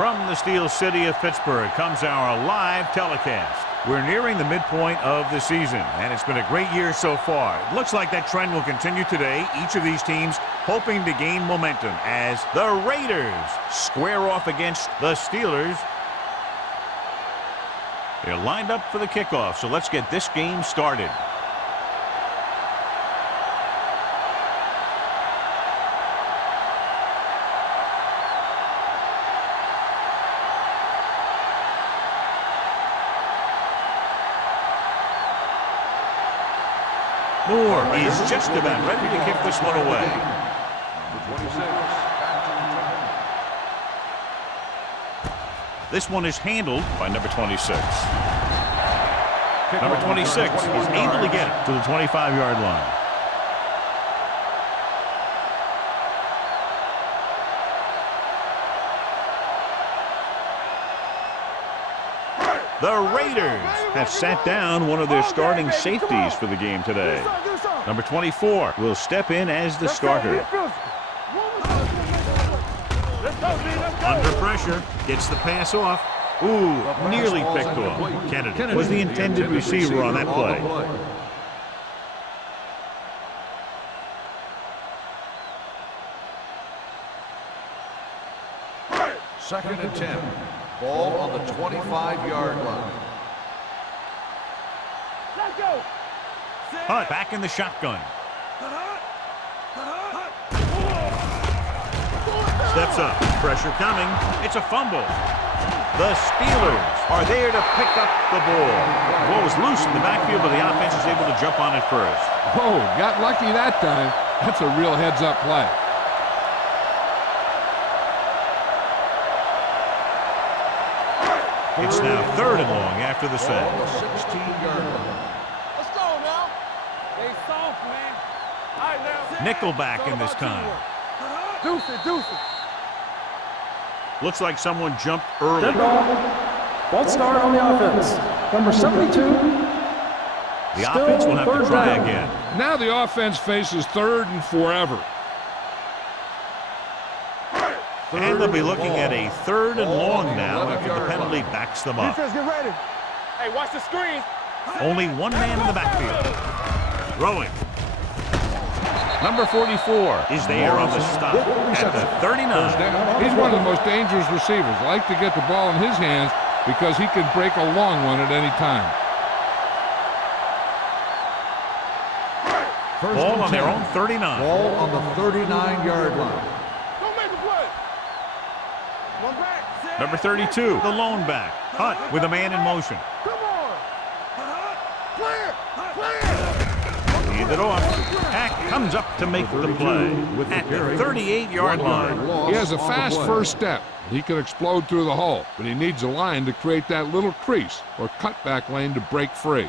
From the Steel City of Pittsburgh comes our live telecast. We're nearing the midpoint of the season, and it's been a great year so far. It looks like that trend will continue today. Each of these teams hoping to gain momentum as the Raiders square off against the Steelers. They're lined up for the kickoff, so let's get this game started. Moore is just about ready to kick this one away. This one is handled by number 26. Number 26 is able to get it to the 25-yard line. The Raiders have sat down one of their starting safeties for the game today. Number 24 will step in as the starter. Under pressure, gets the pass off. Ooh, nearly picked off. Kennedy was the intended receiver on that play. Second and 10. Ball on the 25-yard line. Let's go. Hunt back in the shotgun. Steps up. Pressure coming. It's a fumble. The Steelers are there to pick up the ball. The ball was loose in the backfield, but the offense is able to jump on it first. Oh, got lucky that time. That's a real heads-up play. It's now 3rd and long after the sack. 16-yard line. Let's go now. They soft, man. All right, now. Nickelback in this time. Deuce it. Looks like someone jumped early. Dead ball. False start on the offense. Number 72. The offense will have to try again. Now the offense faces 3rd and forever. And they'll be looking at a 3rd and long now after the penalty backs them up. Defense, get ready. Hey, watch the screen. Only one man in the backfield. Throwing. Number 44 is there on the stop at the 39. He's one of the most dangerous receivers. Like to get the ball in his hands because he can break a long one at any time. Ball on their own 39. Ball on the 39-yard line. Don't make a play. One back. Number 32, the lone back. Hunt with a man in motion. Come on. Clear. Hand it off. Hack comes up to make the play at the 38-yard line. He has a fast first step. He can explode through the hole, but he needs a line to create that little crease or cutback lane to break free.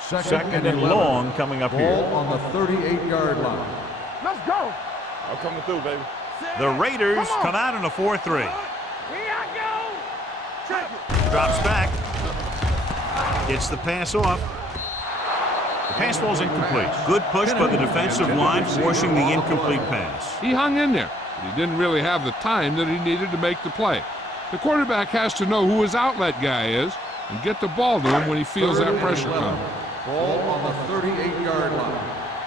Second and long coming up here. Ball on the 38-yard line. Let's go. I'm coming through, baby. The Raiders come out in a 4-3. Here I go. Check it. Drops back. Gets the pass off. The pass ball's incomplete. Good push by the defensive line, forcing the incomplete pass. He hung in there, but he didn't really have the time that he needed to make the play. The quarterback has to know who his outlet guy is and get the ball to him when he feels that pressure coming. Ball on the 38-yard line.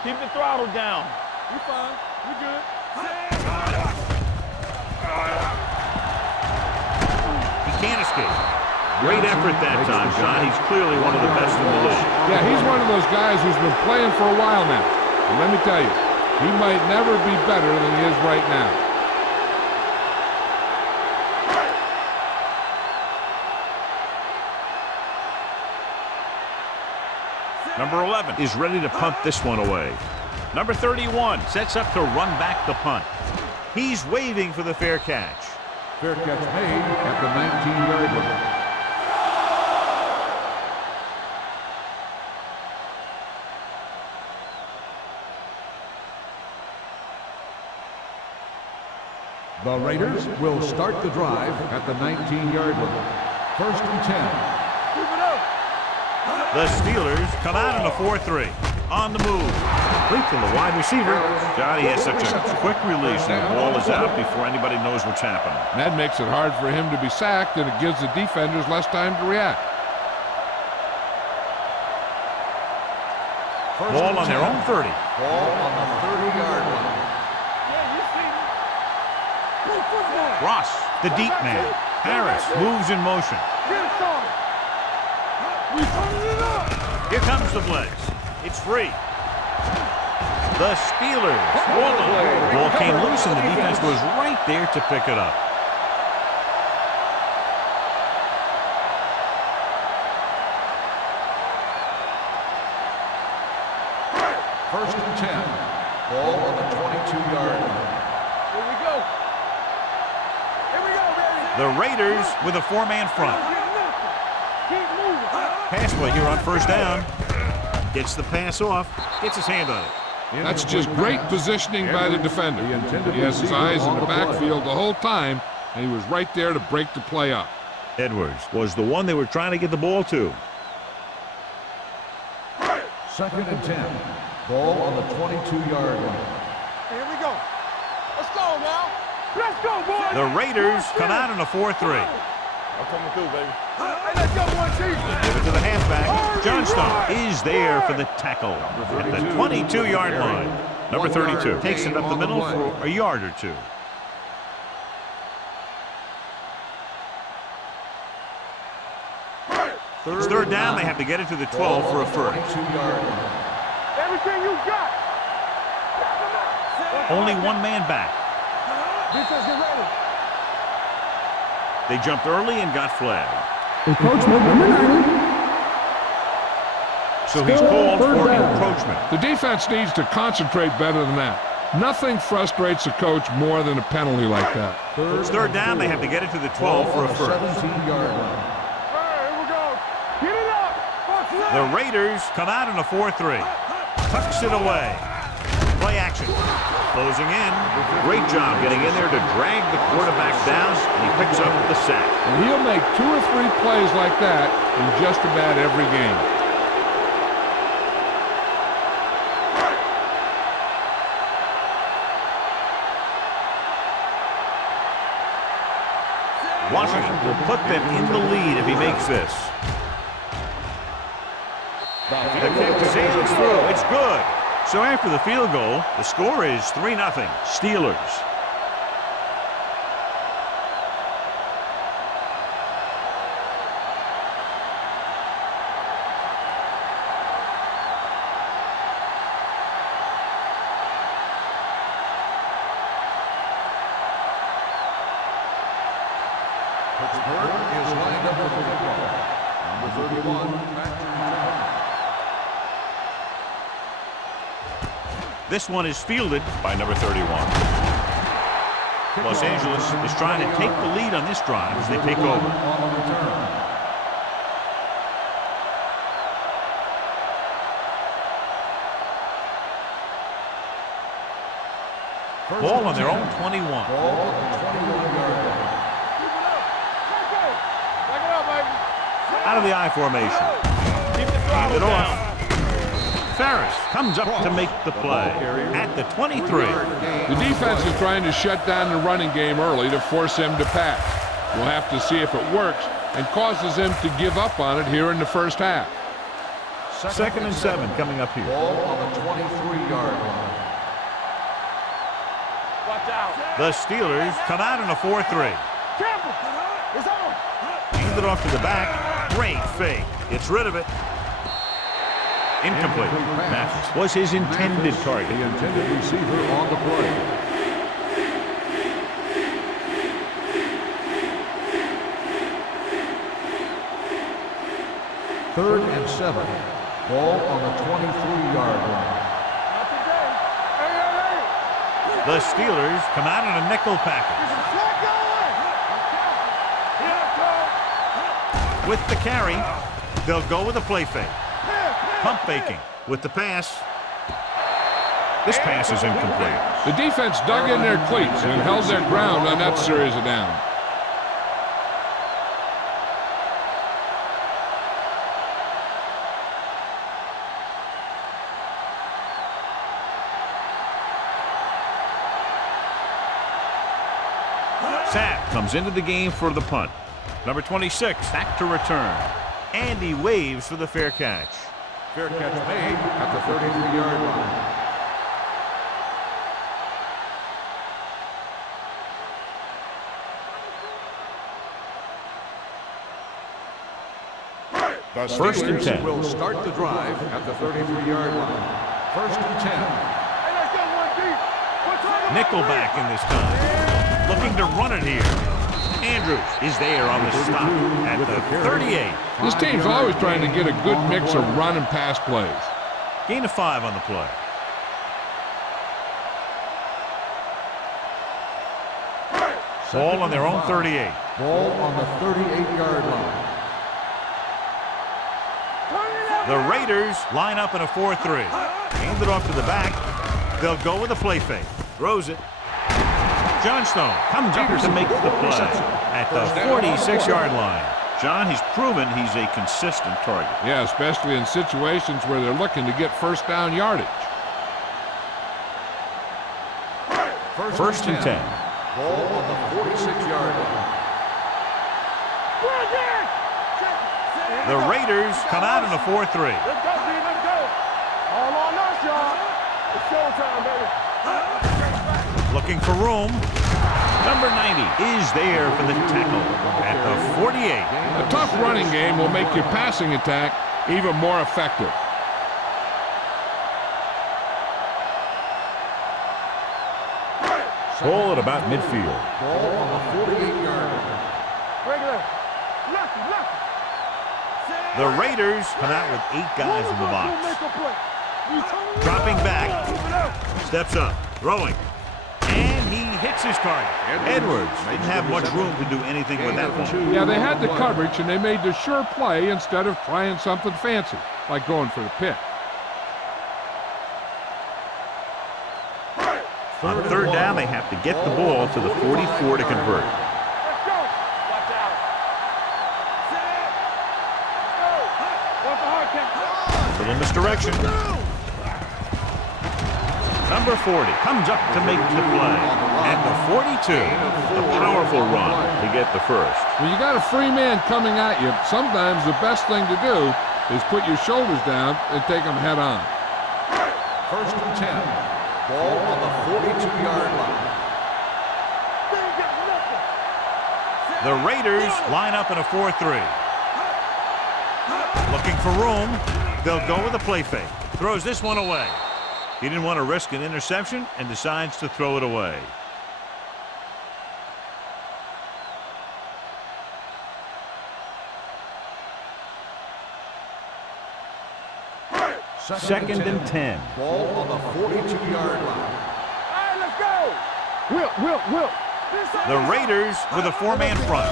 Keep the throttle down. You fine. You good. He can't escape. Great effort that time, John. He's clearly one of the best in the league. Yeah, he's one of those guys who's been playing for a while now. And let me tell you, he might never be better than he is right now. Number 11 is ready to punt this one away. Number 31 sets up to run back the punt. He's waving for the fair catch. Fair catch made at the 19-yard line. The Raiders will start the drive at the 19-yard line. 1st and 10. The Steelers come out in a 4-3. On the move. Complete to the wide receiver. God, he has such a quick release, and the ball is out before anybody knows what's happening. That makes it hard for him to be sacked, and it gives the defenders less time to react. Ball on their own 30. Ball on the 30-yard line. Ross, the deep man. Harris moves in motion. Here comes the blitz. It's free. The Steelers. The ball came loose, and the defense was right there to pick it up. First and 10. Ball on the 22-yard line. Here we go. Here we go, baby. The Raiders with a four-man front. Keep moving. Pass play here on first down. Gets the pass off. Gets his hand on it. That's just great positioning by the defender. He has his eyes in the backfield the whole time, and he was right there to break the play up. Edwards was the one they were trying to get the ball to. Second and 10. Ball on the 22-yard line. Here we go. Let's go now. Let's go, boys. The Raiders come out in a 4-3. I'm coming through, baby. Hey, let's go, one team. Give it to the halfback. Johnstone is there for the tackle at the 22-yard line. Number 32 takes it up the middle for a yard or two. It's third down. They have to get it to the 12 for a first. Everything you got. Only one man back. Defense, get ready. They jumped early and got flagged. Encroachment, number 90. So he's called for encroachment. The defense needs to concentrate better than that. Nothing frustrates a coach more than a penalty like that. It's third down. They have to get it to the 12 for a first. 17-yard line. Here we go. Get it up. The Raiders come out in a 4-3. Tucks it away. Play action. Closing in. Great job getting in there to drag the quarterback down, and he picks up the sack. And he'll make 2 or 3 plays like that in just about every game. Washington will put them in the lead if he makes this. The kick sails through. It's good. So after the field goal, the score is 3-0 Steelers. Pittsburgh is lined up with the football. Number 31, Patrick. This one is fielded by number 31. Los Angeles is trying to take the lead on this drive as they take over. On return. Ball on their own 21. Ball on the 21-yard line. Back it up, baby. Out of the I formation. Keep the Hand throttle it down. off. Ferris comes up to make the play at the 23. The defense is trying to shut down the running game early to force him to pass. We'll have to see if it works and causes him to give up on it here in the first half. Second and 7 coming up here. Ball on the 23-yard line. Watch out. The Steelers come out in a 4-3. Careful. It's on. Hand it off to the back. Great fake. Gets rid of it. Incomplete. Mathis was his intended target. The intended receiver on the play. Third and 7. Ball on the 23-yard line. Not today. Hey. The Steelers come out in a nickel package. With the carry, they'll go with a play fake. Pump faking with the pass. This pass is incomplete. The defense dug in their cleats and held their ground on that series of downs. Sapp comes into the game for the punt. Number 26 back to return. And he waves for the fair catch. Fair catch made at the 33-yard line. The First and 10. will start the drive at the 33-yard line. First and 10. Nickelback in this time. Looking to run it here. Andrews is there on the stop at the 38. This team's always trying to get a good mix of run and pass plays. Gain of 5 on the play. Ball on their own 38. Ball on the 38-yard line. The Raiders line up in a 4-3. Hand it off to the back. They'll go with a play fake. Throws it. Johnstone comes up to make the play at the 46-yard line. John, he's proven he's a consistent target. Yeah, especially in situations where they're looking to get first down yardage. First and 10. Ball on the 46-yard line. The Raiders come out in a 4-3. Let's go, D, let's go. All on us, y'all. It's showtime, baby. Looking for room. Number 90 is there for the tackle at the 48. A tough running game will make your passing attack even more effective. Ball at about midfield. Ball on the 48-yard line. Regular. Lucky. The Raiders come out with 8 guys in the box. Dropping back. Steps up. Throwing. And he hits his target. Edwards didn't have much room to do anything with that one. Yeah, they had the coverage, and they made the sure play instead of trying something fancy, like going for the pick. On third down, they have to get the ball to the 44 to convert. Let's go. Watch out. Watch the hard catch. Little misdirection. Number 40 comes up to make the play at the 42. A powerful run to get the first. When you got a free man coming at you, sometimes the best thing to do is put your shoulders down and take them head on. First and 10. Ball on the 42-yard line. The Raiders line up in a 4-3. Looking for room. They'll go with a play fake. Throws this one away. He didn't want to risk an interception and decides to throw it away. Second and 10. Ball on the 42-yard line. All right, let's go. Will. The Raiders with a 4-man front.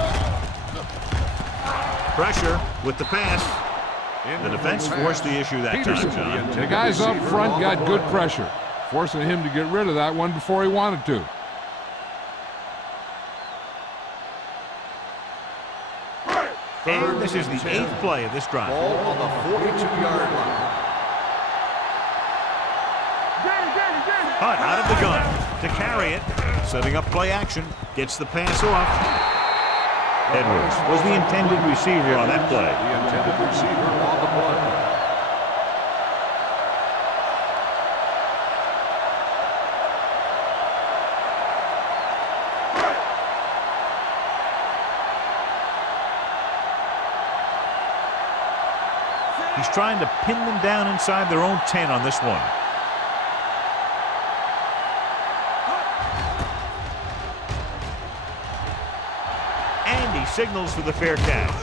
Pressure with the pass. The defense forced the issue that time, John. The guys up front got good pressure, forcing him to get rid of that one before he wanted to. And this is the 8th play of this drive. Ball on the 42-yard line. Hunt out of the gun to carry it. Setting up play action. Gets the pass off. Edwards was the intended receiver on that play. The intended receiver on the play. He's trying to pin them down inside their own 10 on this one. And he signals for the fair catch.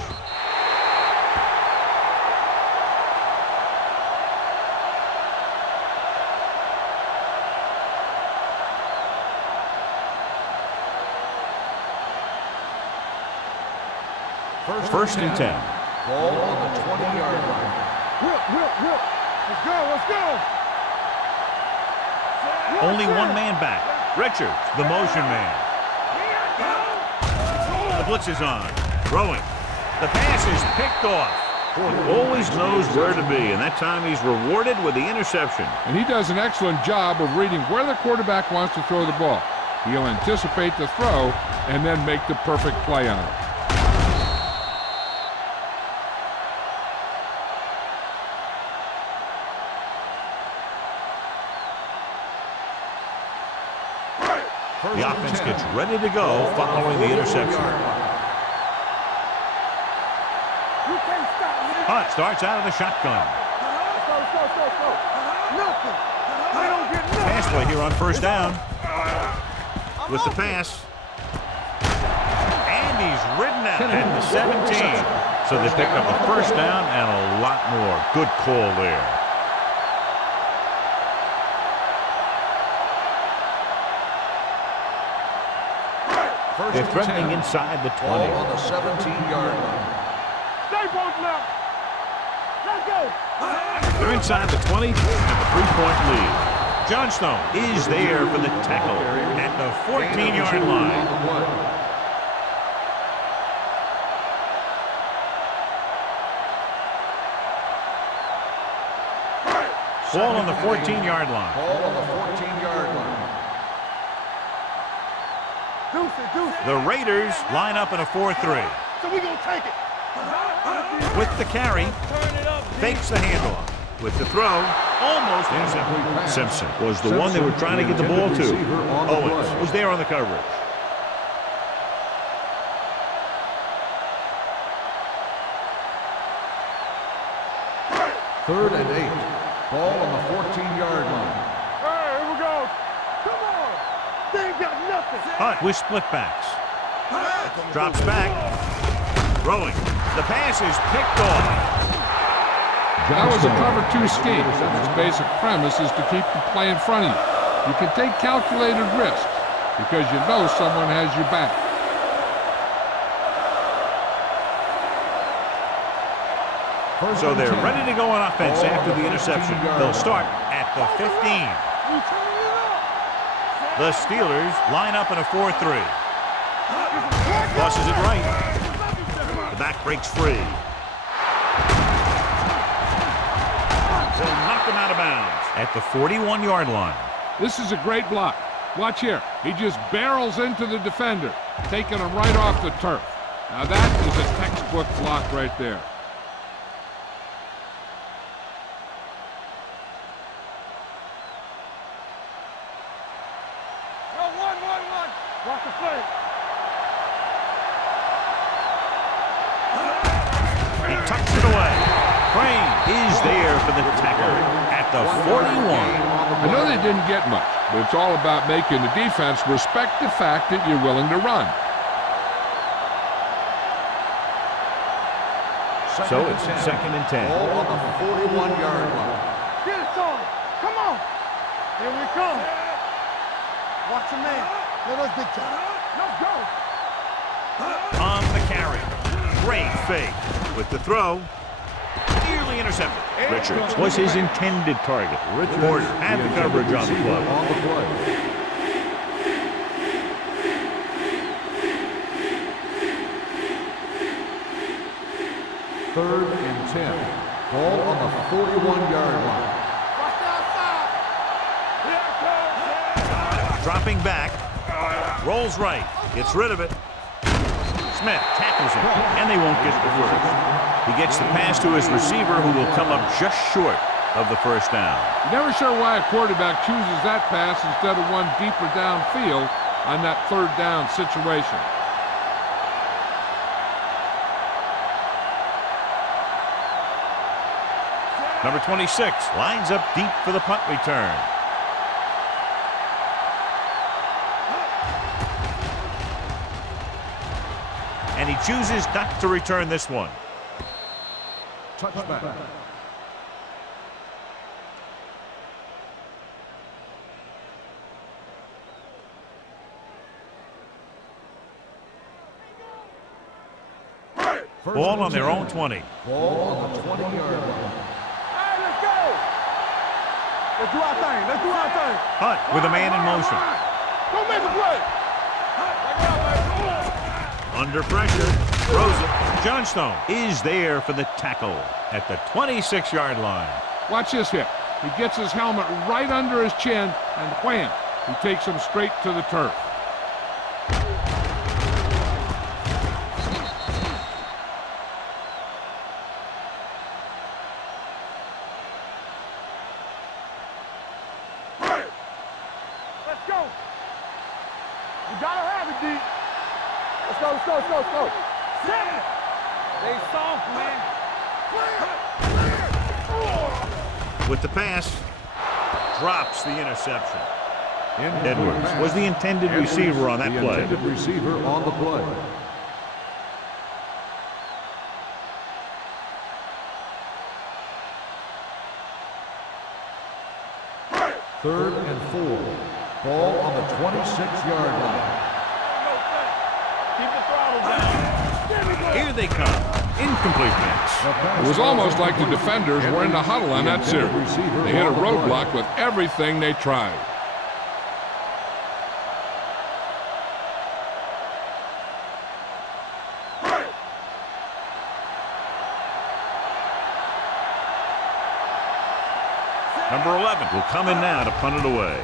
First and 10. Ball on the 20-yard line. Will. Let's go. Only one man back. Richards, the motion man. The blitz is on. Throwing. The pass is picked off. He always knows where to be, and that time he's rewarded with the interception. And he does an excellent job of reading where the quarterback wants to throw the ball. He'll anticipate the throw and then make the perfect play on it. The offense gets ready to go following the interception. Hunt starts out of the shotgun. Pass play here on first down. With the pass. And he's ridden out at the 17. So they pick up a first down and a lot more. Good call there. They're threatening inside the 20. Ball on the 17-yard line. Stay both left. Let's go. They're inside the 20 and a 3-point lead. Johnstone is there for the tackle at the 14-yard line. Ball on the 14-yard line. Ball on the 14-yard line. The Raiders line up in a 4-3. So we gonna take it. With the carry, fakes the handoff. With the throw, almost intercepted. Simpson was the one they were trying to get the ball to. Owens was there on the coverage. Third and 8. Ball on the 14-yard line. Hey, here we go. Come on. They ain't got nothing. Hunt with split backs. Drops back. Throwing. The pass is picked off. That was a cover 2 scheme. Its basic premise is to keep the play in front of you. You can take calculated risks because you know someone has your back. So they're ready to go on offense after the interception. They'll start at the 15. The Steelers line up in a 4-3. Crosses it right. The back breaks free. They'll knock him out of bounds at the 41-yard line. This is a great block. Watch here. He just barrels into the defender, taking him right off the turf. Now that is a textbook block right there. Watch the play. He tucks it away. Crane is there for the tackle at the 41. I know they didn't get much, but it's all about making the defense respect the fact that you're willing to run. So it's second and 10. Ball on the 41-yard line. Get it, Tony. Come on. Here we come. Watch your man. Let us big time. Let's go. On the carry. Great fake. With the throw. Nearly intercepted. Richards was his intended target. Porter had the coverage on the play. On the play. Third and 10. Ball on the 41-yard line. Watch the outside. Here it comes. Dropping back. Rolls right. Gets rid of it. Smith tackles him, and they won't get the first. He gets the pass to his receiver, who will come up just short of the first down. You're never sure why a quarterback chooses that pass instead of one deeper downfield on that third down situation. Number 26 lines up deep for the punt return. And he chooses not to return this one. Touchback. Ball on their own 20. Ball on the 20-yard line. Hey, let's go. Let's do our thing. Let's do our thing. Hunt with a man in motion. Go make a play. Under pressure. Throws it. Johnstone is there for the tackle at the 26-yard line. Watch this hit. He gets his helmet right under his chin, and wham, he takes him straight to the turf. Let's go. You gotta have it, D. Let's go, let's go, let's go, let's go. Stay soft, man. With the pass, drops the interception. Incomplete Edwards pass. was the intended receiver on that The play. intended receiver on the play. Third and 4. Ball on the 26-yard line. Keep the throttle down. Here they come. Incomplete pass. It was almost like the defenders were in the huddle on that series. They hit a roadblock with everything they tried. Number 11 will come in now to punt it away.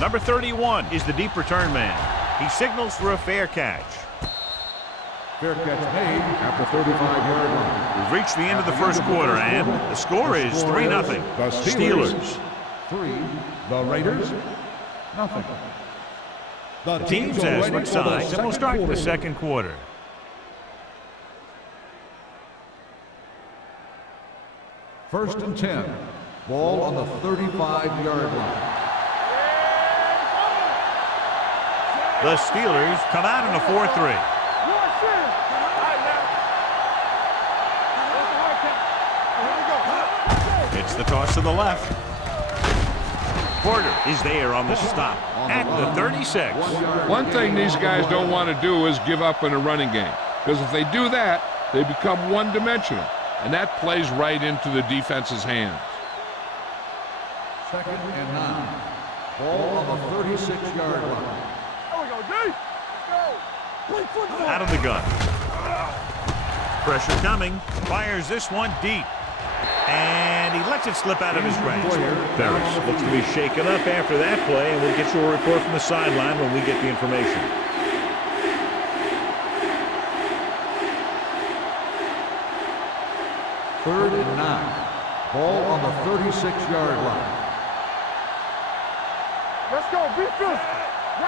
Number 31 is the deep return man. He signals for a fair catch. Fair catch made at the 35-yard line. We've reached the end of the first quarter, and the score is 3-0. The Steelers. 3. The Raiders, nothing. The Teams are as ready switch for the sides, and we'll start the quarter. second quarter. First and 10. Ball on the 35-yard line. The Steelers come out in a 4-3. It's the toss to the left. Porter is there on the stop at the 36. One thing these guys don't want to do is give up in a running game, because if they do that, they become one-dimensional, and that plays right into the defense's hands. Second and 9. Ball on the 36-yard line. There we go, D. Go. Play football. Out of the gun. Pressure coming. Fires this one deep. And he lets it slip out of his grasp. Ferris looks to be shaken up after that play, and we'll get you a report from the sideline when we get the information. Third and 9. Ball on the 36-yard line. Let's go, beat this.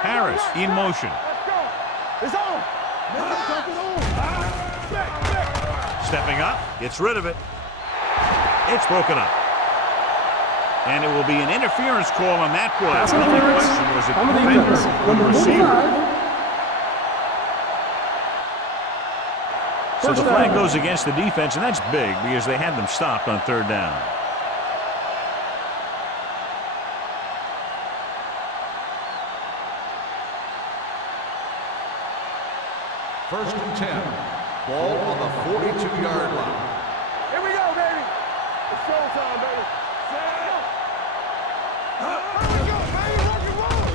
Harris in motion. Let's go. It's on. Take it on. Stepping up, gets rid of it. It's broken up. And it will be an interference call on that play. Pass The only interference question was it on the defender defense. or the Number receiver. 45. So the First flag down. goes against the defense, and that's big because they had them stopped on third down. First and 10. Ball on the 42-yard line. Here we go, baby. It's showtime, baby.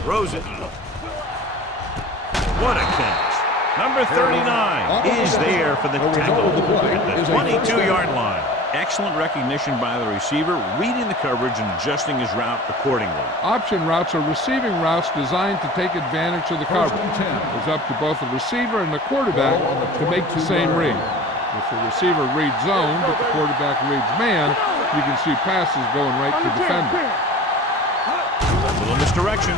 Throws it. What a catch. Number 39 is there for the tackle at the 22-yard line. Excellent recognition by the receiver, reading the coverage and adjusting his route accordingly. Option routes are receiving routes designed to take advantage of the First coverage. and 10. It's up to both the receiver and the quarterback to make the same read. If the receiver reads zone, but the quarterback reads man, you can see passes going right to defender. A little misdirection.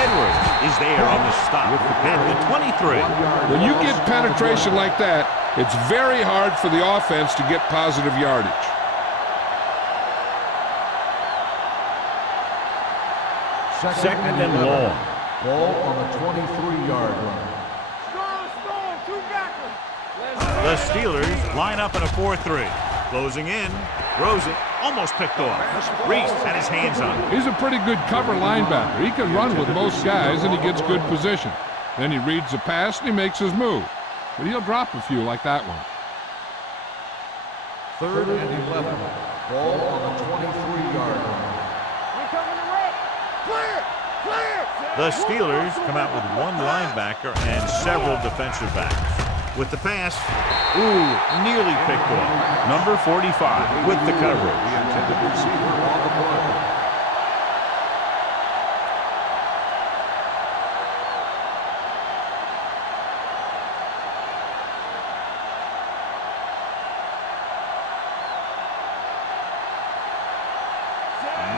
Edwards is there on the stop at the 23. When you get penetration like that, it's very hard for the offense to get positive yardage. Second and long. Ball on the 23-yard line. Storm, two backwards. The Steelers line up in a 4-3. Closing in. Throws it. Almost picked off. Reese had his hands on it. He's a pretty good cover linebacker. He can run with most guys, and he gets good position. Then he reads the pass, and he makes his move. But he'll drop a few like that one. Third and 11. Ball on the 23-yard line. We're coming to rep. Clear. Clear. The Steelers come out with one linebacker and several defensive backs. With the pass, nearly picked off. Number 45 with the coverage. The intended receiver on the play.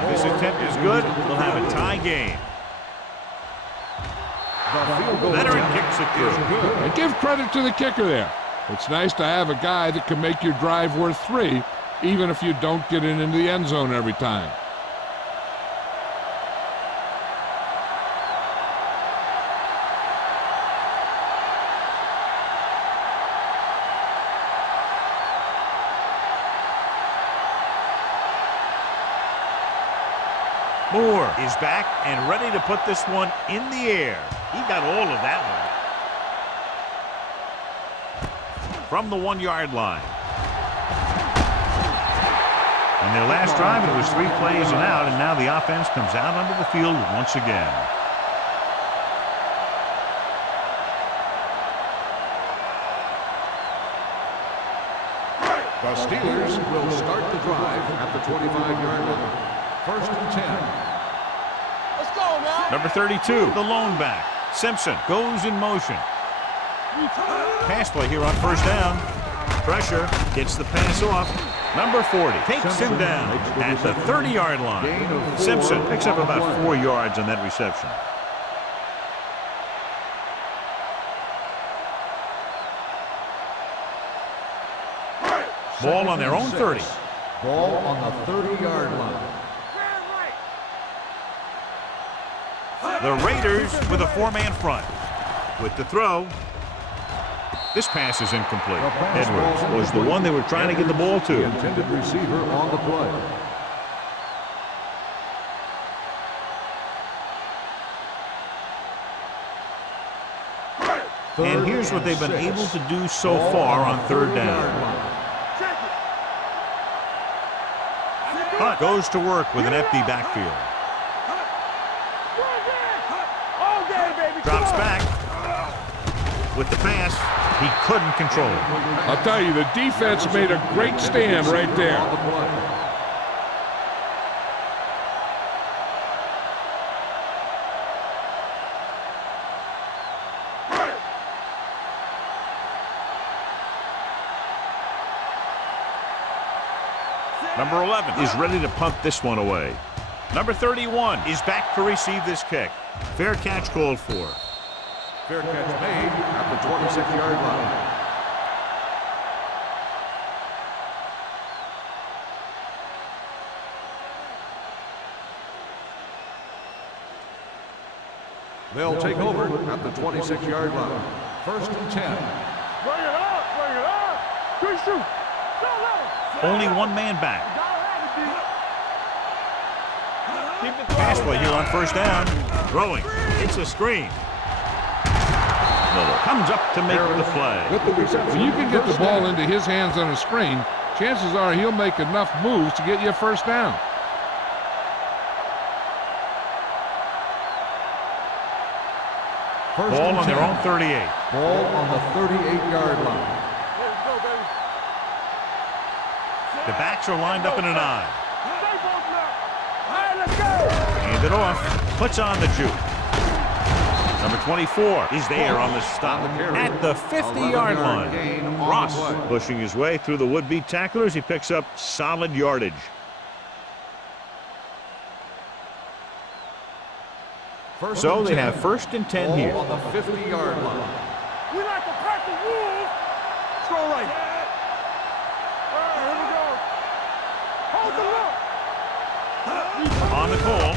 This attempt is good. They'll have a tie game. The field goal Veteran attempt kicks it is through. good. And give credit to the kicker there. It's nice to have a guy that can make your drive worth 3, even if you don't get it into the end zone every time. Moore is back and ready to put this one in the air. He got all of that one. From the 1-yard line. In their last drive, it was 3 plays and out, and now the offense comes out onto the field once again. The Steelers will start the drive at the 25-yard line. First and 10. Let's go, man. Number 32, the lone back. Simpson goes in motion. Pass play here on first down. Pressure, gets the pass off. Number 40 takes him down at the 30-yard line. Simpson picks up about 4 yards on that reception. Ball on their own 30. Ball on the 30-yard line. The Raiders with a 4-man front. With the throw. This pass is incomplete. Edwards was the one they were trying to get the ball to. The intended receiver on the play. And here's what they've been able to do so far on third down. Hunt goes to work with an empty backfield. Drops back. With the pass, he couldn't control it. I'll tell you, the defense made a great stand right there. Number 11 is ready to punt this one away. Number 31 is back to receive this kick. Fair catch called for. Fair catch made at the 26-yard line. They'll take over at the 26-yard line. First and 10. Bring it up, bring it up. Good shoot. Only one man back. Pass play here on first down. Throwing. It's a screen. Miller comes up to make the play. When you can get the ball into his hands on a screen, chances are he'll make enough moves to get you a first down. Ball on their own 38. Ball on the 38-yard line. Let's go, baby. The backs are lined up in an eye. Stay both now. All right, let's go. Hand it off. Puts on the juke. Number 24 is there on the stop at the 50-yard line. Ross pushing his way through the would-be tacklers. He picks up solid yardage. So they have first and 10 here. On the 50-yard line. We like to pack the wolves. Let's go right. Here we go. Hold the look. On the call.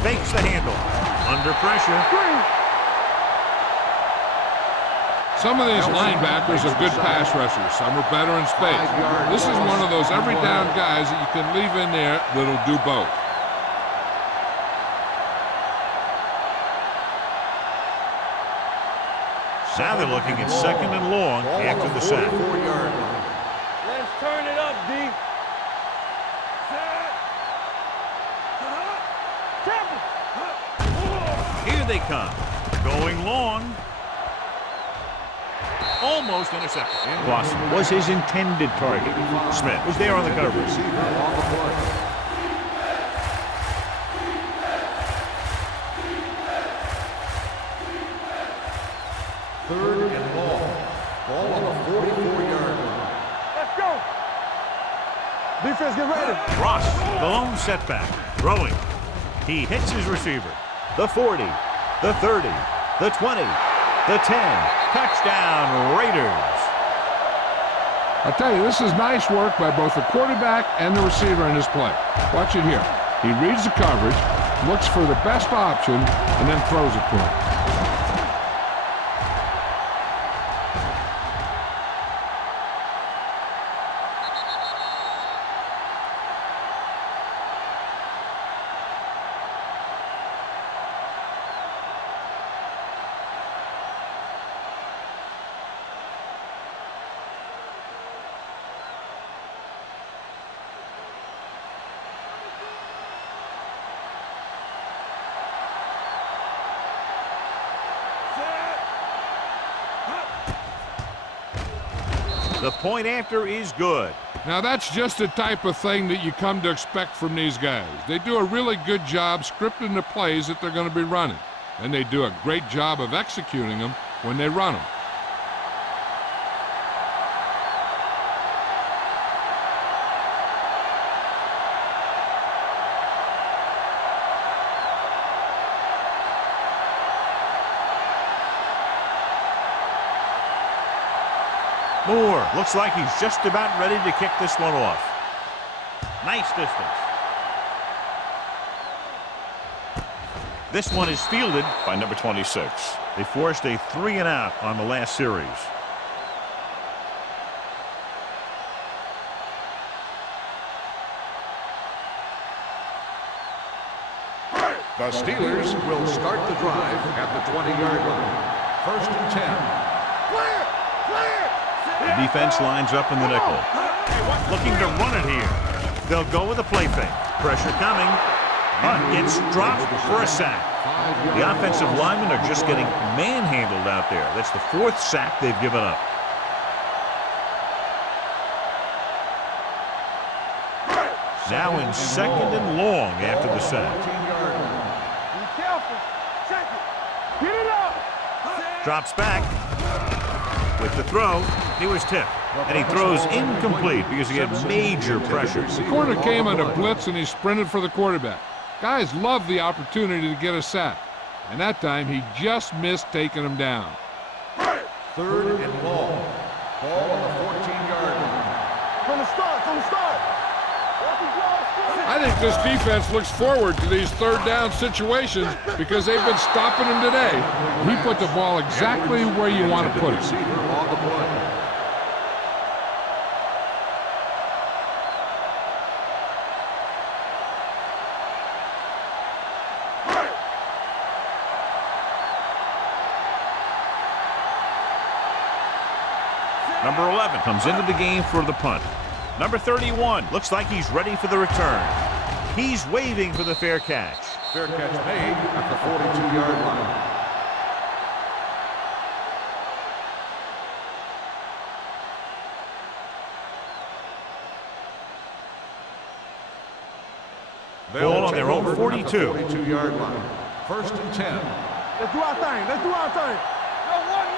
Fakes the handle. Under pressure. Some of these linebackers are good pass rushers. Some are better in space. This is one of those every down guys that you can leave in there that'll do both. Now they're looking at second and long after the sack. Let's turn it up, D. Here they come. Going long. Almost intercepted. Lawson was his intended target. Smith was there on the coverage. Third and long. Ball on the 44-yard line. Let's go. Defense, get ready. Ross, the lone setback. Throwing. He hits his receiver. The 40, the 30, the 20, the 10. Touchdown, Raiders. I'll tell you, this is nice work by both the quarterback and the receiver in this play. Watch it here. He reads the coverage, looks for the best option, and then throws it to him. The point after is good. Now that's just the type of thing that you come to expect from these guys. They do a really good job scripting the plays that they're going to be running, and they do a great job of executing them when they run them. Moore looks like he's just about ready to kick this one off. Nice distance. This one is fielded by number 26. They forced a 3-and-out on the last series. The Steelers will start the drive at the 20-yard line. 1st and 10. The defense lines up in the nickel. Looking to run it here. They'll go with a play fake. Pressure coming. Gets dropped for a sack. The offensive linemen are just getting manhandled out there. That's the 4th sack they've given up. Now in 2nd and long after the sack. Be careful. Check it. Get it up. Drops back. With the throw, he was tipped. And he throws incomplete because he had major pressure. The corner came on a blitz and he sprinted for the quarterback. Guys love the opportunity to get a sack. And that time he just missed taking him down. 3rd and long. Ball on the 14-yard line. From the start. I think this defense looks forward to these 3rd down situations because they've been stopping him today. He put the ball exactly where you want to put it. On the play. Number 11 comes into the game for the punt. Number 31 looks like he's ready for the return. He's waving for the fair catch. Fair catch made at the 42-yard line. Ball on their own 42. 42-yard line. 1st and 10. Let's do our thing. No, one.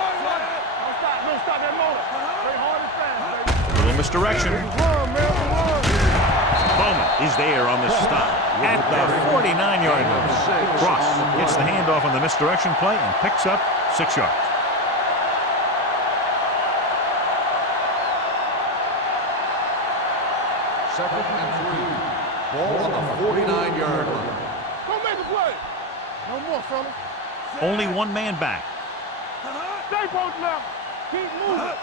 Don't stop that motor. Play hard and fast, baby. Little misdirection. Run, man. Bowman is there on the stop at the 49-yard line. Cross gets the handoff on the misdirection play and picks up 6 yards. Second and 3. Ball on the 49-yard line. Don't make a play. No more, fella. Only one man back. Stay posted now. Keep moving.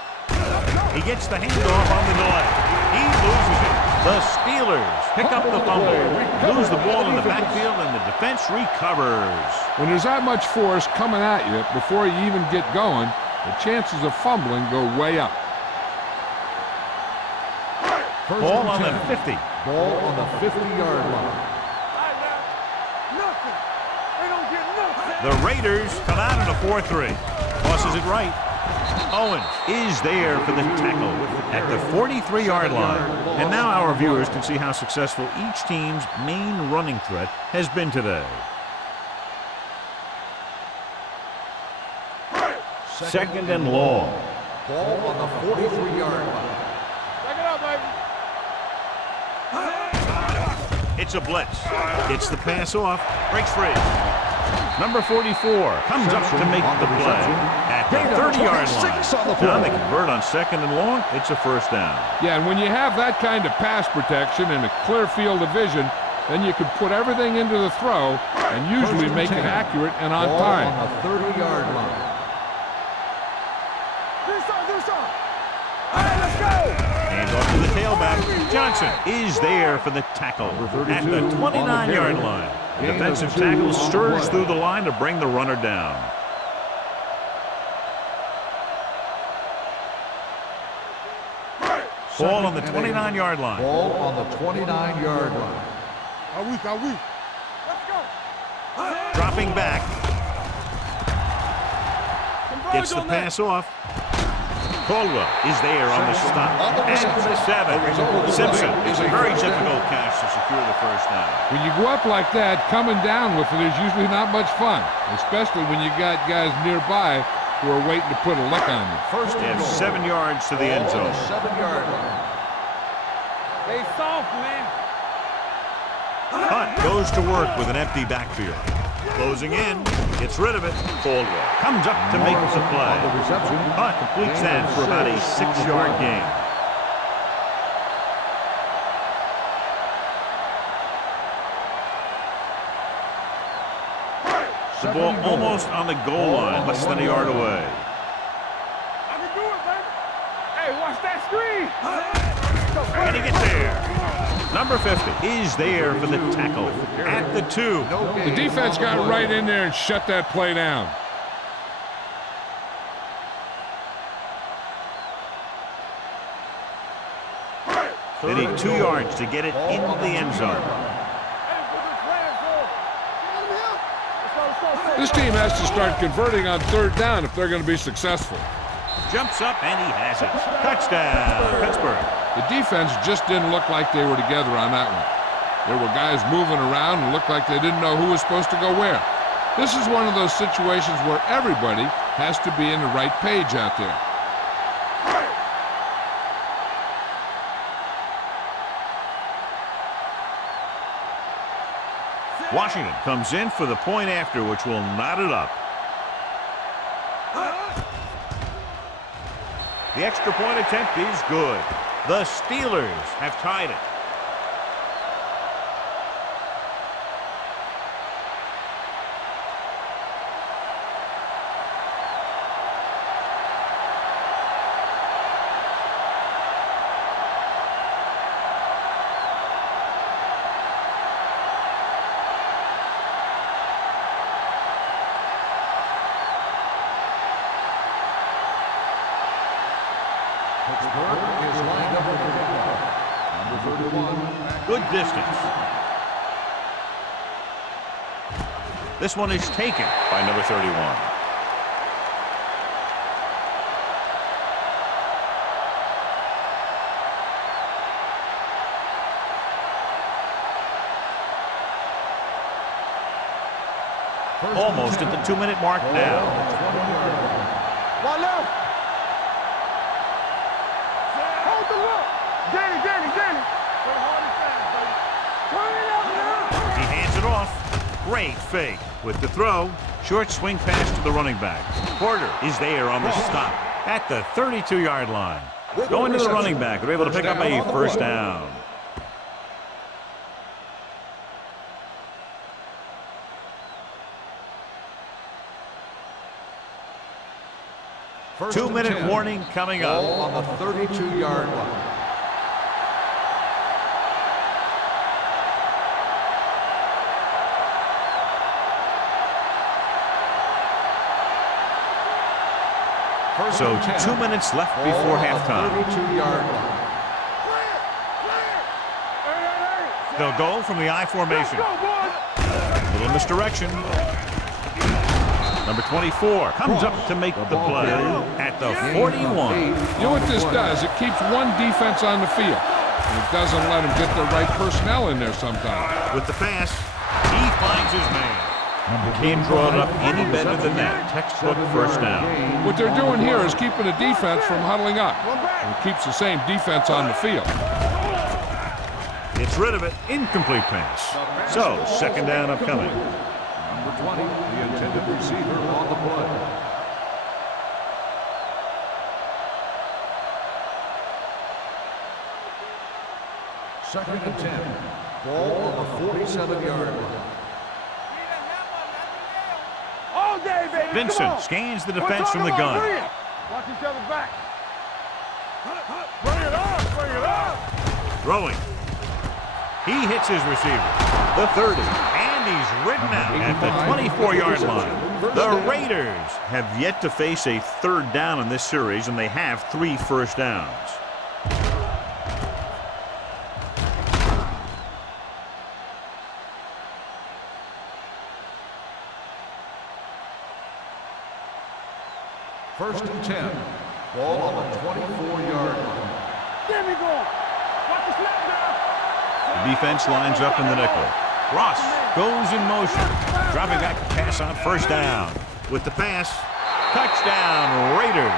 He gets the handoff on the delay. He loses it. The Steelers pick up the fumble, lose the ball in the backfield, and the defense recovers. When there's that much force coming at you before you even get going, the chances of fumbling go way up. Ball on the 50. Ball on the 50-yard line. Nothing. They don't get nothing. The Raiders come out in a 4-3. Tosses it right. Owens is there for the tackle at the 43-yard line. And now our viewers can see how successful each team's main running threat has been today. Second and long. Ball on the 43-yard line. Check it out, baby. It's a blitz. Gets the pass off. Breaks free. Number 44 comes up to make the play at the 30-yard line. Now they convert on 2nd and long. It's a first down. Yeah, and when you have that kind of pass protection and a clear field of vision, then you can put everything into the throw and usually make it accurate and on time. On the 30-yard line. Hands off to the tailback. Johnson is there for the tackle at the 29-yard line. The defensive tackle stirs through the line to bring the runner down. Ball on the 29-yard line. Ball on the 29-yard line. Let's go. Dropping back. Gets the pass off. Caldwell is there on the stop. At the 7. Simpson is a very difficult catch to secure the first down. When you go up like that, coming down with it is usually not much fun, especially when you got guys nearby who are waiting to put a lick on you. First They have 7 yards to the end zone. 7-yard line. Stay soft, man. Hunt goes to work with an empty backfield. Closing in, gets rid of it. Caldwell comes up to make the play. On the reception. Hunt completes that for about a 6-yard gain. The ball almost on the goal line, less than a yard away. I can do it, baby. Hey, watch that screen. And he gets there. Number 50 is there for the tackle at the 2. The defense got right in there and shut that play down. They need 2 yards to get it in the end zone. This team has to start converting on 3rd down if they're going to be successful. Jumps up and he has it. Touchdown, Pittsburgh. The defense just didn't look like they were together on that one. There were guys moving around and looked like they didn't know who was supposed to go where. This is one of those situations where everybody has to be in the right page out there. Washington comes in for the point after, which will knot it up. The extra point attempt is good. The Steelers have tied it. Pittsburgh is lined up with the number 31. Good distance. This one is taken by number 31. Almost at the 2-minute mark now. One left. Hold the look. Danny. Play hard and fast, baby. Turn it up now. He hands it off. Great fake with the throw. Short swing pass to the running back. Porter is there on the stop at the 32-yard line. Going to the running back. They're able to pick up a first down. First 2-minute warning coming up. Ball on the 32-yard line. So 2 minutes left before halftime. 32-yard line. They'll go from the I formation. Little misdirection. Number 24 comes up to make the play at the 41. You know what this does? It keeps one defense on the field. And it doesn't let them get the right personnel in there sometimes. With the pass, he finds his man. Can't draw it up any better than that. Textbook first down. What they're doing here is keeping the defense from huddling up. And it keeps the same defense on the field. Gets rid of it. Incomplete pass. So, second down upcoming. Number 20. receiver on the play. Second and 10. Ball on the 47-yard line. All day, baby. Come Vincent on. scans the We're defense from the talking about gun. bring it. Watch each other's back. Bring it up. Bring it up. Throwing. He hits his receiver. The 30. And he's ridden out at the 24-yard line. The Raiders have yet to face a third down in this series, and they have 3 first downs. First and 10. Ball on the 24-yard line. Get me going. Watch the snap now. The defense lines up in the nickel. Ross goes in motion. Dropping back to pass on first down. With the pass, touchdown Raiders.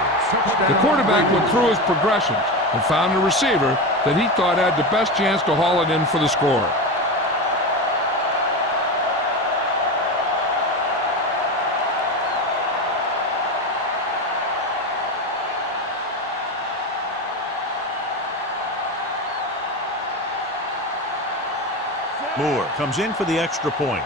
The quarterback looked through his progressions and found a receiver that he thought had the best chance to haul it in for the score. Moore comes in for the extra point.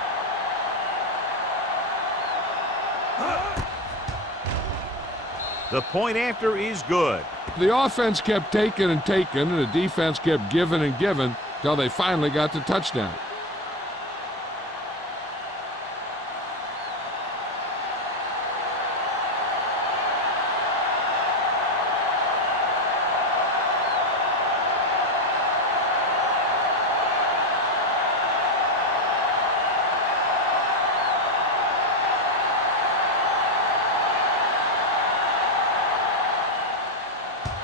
The point after is good. The offense kept taking and taking, and the defense kept giving and giving till they finally got the touchdown.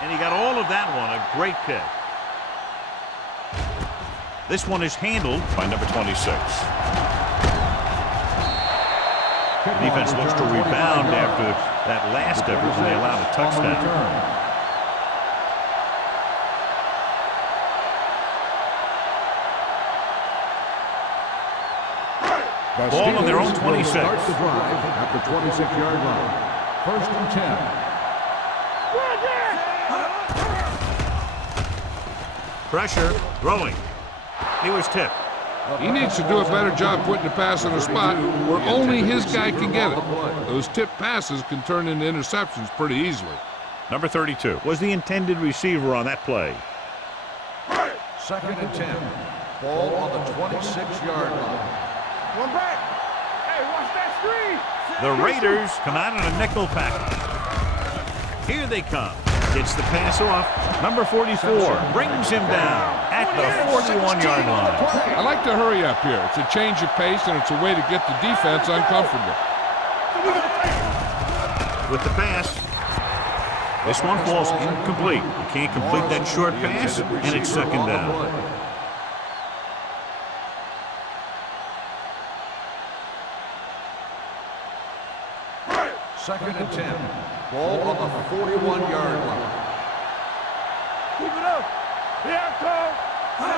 And he got all of that one, a great pick. This one is handled by number 26. The defense looks to rebound after that last effort when they allowed a touchdown. Ball on their own 26. Start the drive at the 26-yard line. First and 10. Pressure, throwing. He was tipped. He needs to do a better job putting the pass in a spot where only his guy can get it. Those tip passes can turn into interceptions pretty easily. Number 32 was the intended receiver on that play. Second and 10. Ball on the 26-yard line. One back. Hey, watch that screen. The Raiders come out in a nickel package. Here they come. Gets the pass off. Number 44 brings him down at the 41-yard line. I like to hurry up here. It's a change of pace, and it's a way to get the defense uncomfortable. With the pass, this one falls incomplete. You can't complete that short pass, and it's second down. Second and 10. Ball on the 41-yard line. Keep it up. Here it comes.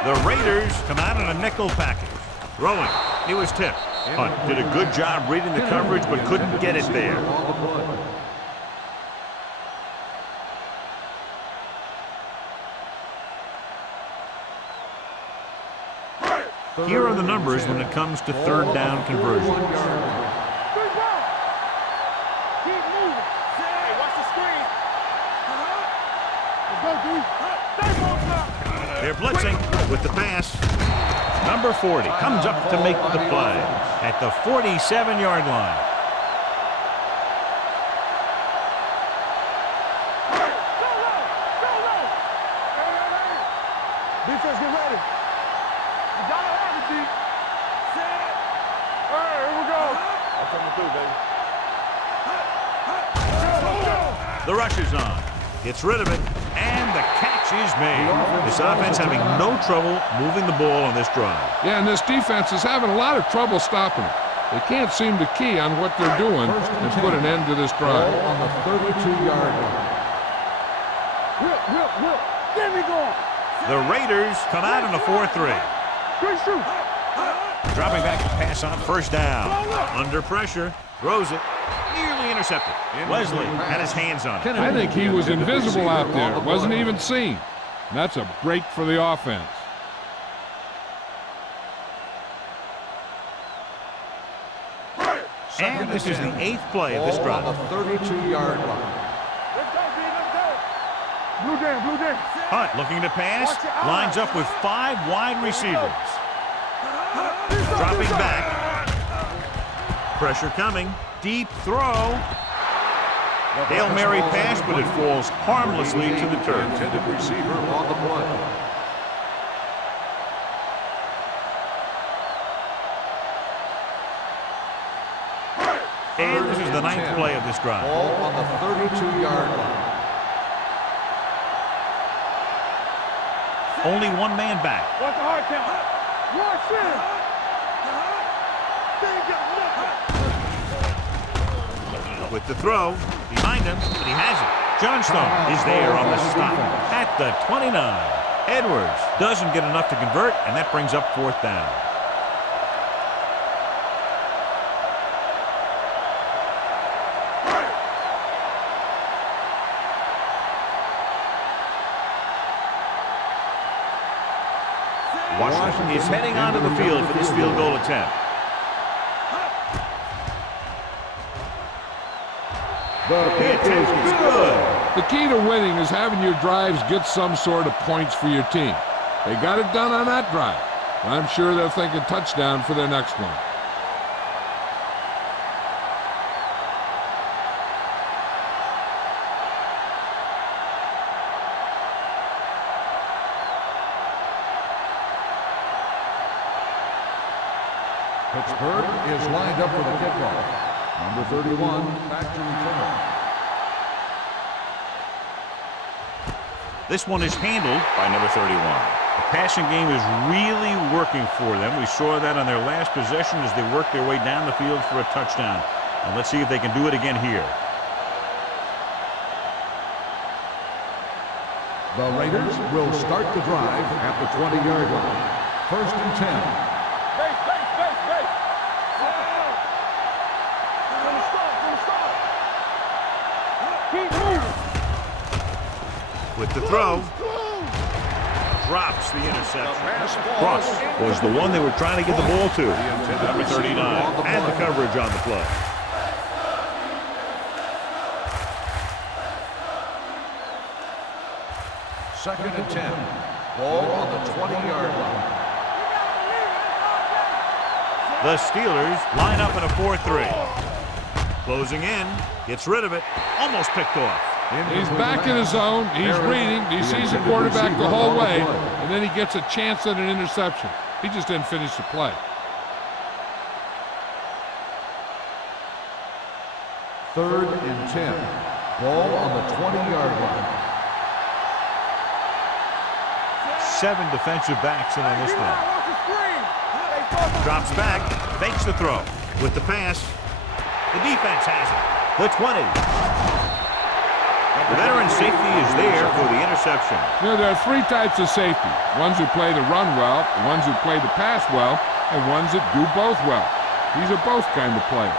The Raiders come out in a nickel package. Throwing. He was tipped. Hunt did a good job reading the coverage, but couldn't get it there. Here are the numbers when it comes to third down conversions. They're blitzing with the pass. Number 40 comes up to make the play at the 47-yard line. Defense, get ready. You gotta have it, D. Set. All right, here we go. I'm coming through, baby. The rush is on. Gets rid of it, and the catch is made. This offense having no trouble moving the ball on this drive. Yeah, and this defense is having a lot of trouble stopping it. They can't seem to key on what they're doing and put an end to this drive. Ball on the 32-yard line. Whip. Get me going. The Raiders come out in a 4-3. Good shoot. Dropping back to pass on first down. Under pressure. Throws it. Nearly intercepted. Wesley had his hands on it. I think he was invisible out there. Wasn't even seen. And that's a break for the offense. And this is the 8th play of this drive. On the 32-yard line. Let's go, B, let's go. Blue jam, blue jam. Hunt looking to pass. Lines up with 5 wide receivers. Dropping back. Pressure coming. Deep throw. Hail Mary pass, but it falls harmlessly to the turf. Intended receiver on the play. And this is the 9th play of this drive. Ball on the 32-yard line. Only one man back. Watch the hard count. Watch him. They ain't got nothing. With the throw, behind him, but he has it. Johnstone is there on the stop at the 29. Edwards doesn't get enough to convert, and that brings up 4th down. Washington is heading onto the field for this field goal attempt. The attempt is good. The key to winning is having your drives get some sort of points for your team. They got it done on that drive. I'm sure they're thinking touchdown for their next one. Pittsburgh is lined up for the kickoff. Number 31, back to return. This one is handled by number 31. The passing game is really working for them. We saw that on their last possession as they worked their way down the field for a touchdown. And let's see if they can do it again here. The Raiders will start the drive at the 20-yard line. 1st and 10. Base, base, base, base. From the start, from the start. Keep moving. With the throw, drops the interception. Cross was the one they were trying to get the ball to. Number 39, and the coverage on the play. Second and 10. Ball on the 20-yard line. The Steelers line up in a 4-3. Closing in, gets rid of it, almost picked off. He's back in his zone. He's reading. He sees the quarterback the whole way, and then he gets a chance at an interception. He just didn't finish the play. Third and 10. Ball on the 20-yard line. 7 defensive backs in on this one. Watch the screen. Drops back, fakes the throw. With the pass, the defense has it. The 20. The veteran safety is there for the interception. You know, there are 3 types of safety. Ones who play the run well, the ones who play the pass well, and ones that do both well. These are both kind of players.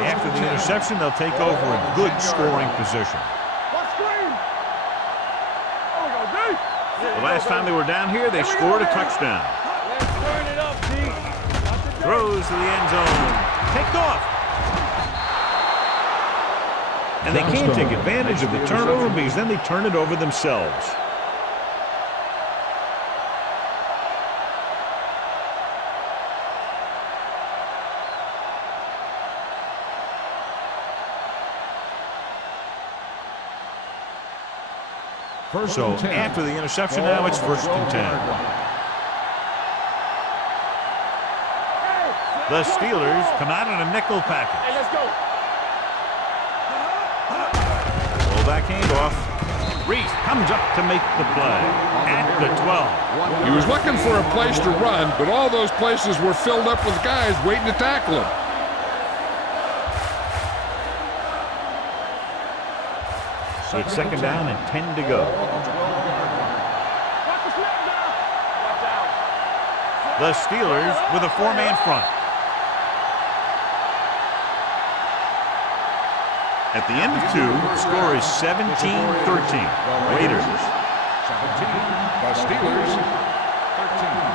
After the interception, they'll take over a good scoring position. Watch screen. Oh, we go deep. The last time they were down here, they scored a touchdown. Let's turn it up, D. Throws to the end zone. Picked off. And they can't take advantage of the turnover because then they turn it over themselves. So after the interception now, it's 1st and 10. The Steelers come out in a nickel package. Hey, let's go. Fullback handoff. Reese comes up to make the play at the 12. He was looking for a place to run, but all those places were filled up with guys waiting to tackle him. So it's 2nd down and 10 to go. Watch the snap down. Watch out. The Steelers with a 4-man front. At the end of 2, the score is 17-13. Raiders. 17. The Steelers. 13.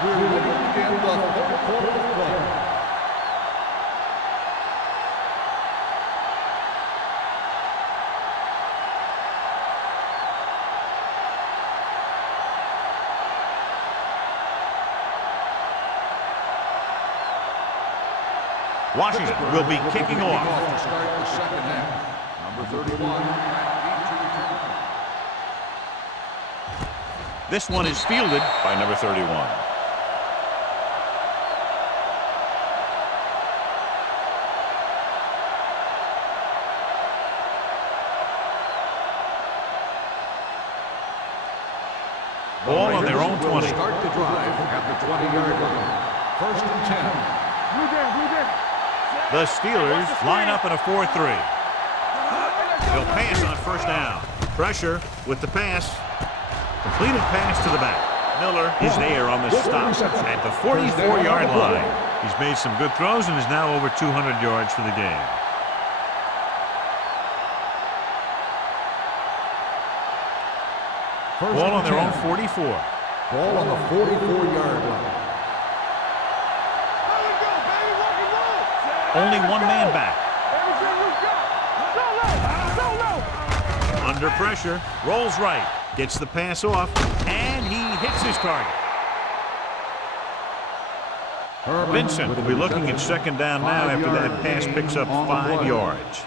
We're ready to begin the third quarter of play. Washington will be kicking off. To start the second half. Number 31. This one is fielded by number 31. Ball on their own 20. Start the drive at the 20-yard line. First and 10. Blue down, blue down. The Steelers line up in a 4-3. They'll pass on first down. Pressure with the pass. Completed pass to the back. Miller is there on this stop at the 44-yard line. He's made some good throws and is now over 200 yards for the game. Ball on their own 44. Ball on the 44-yard line. Only one man back. Under pressure, rolls right, gets the pass off, and he hits his target. Vincent will be looking at second down now after that pass picks up 5 yards.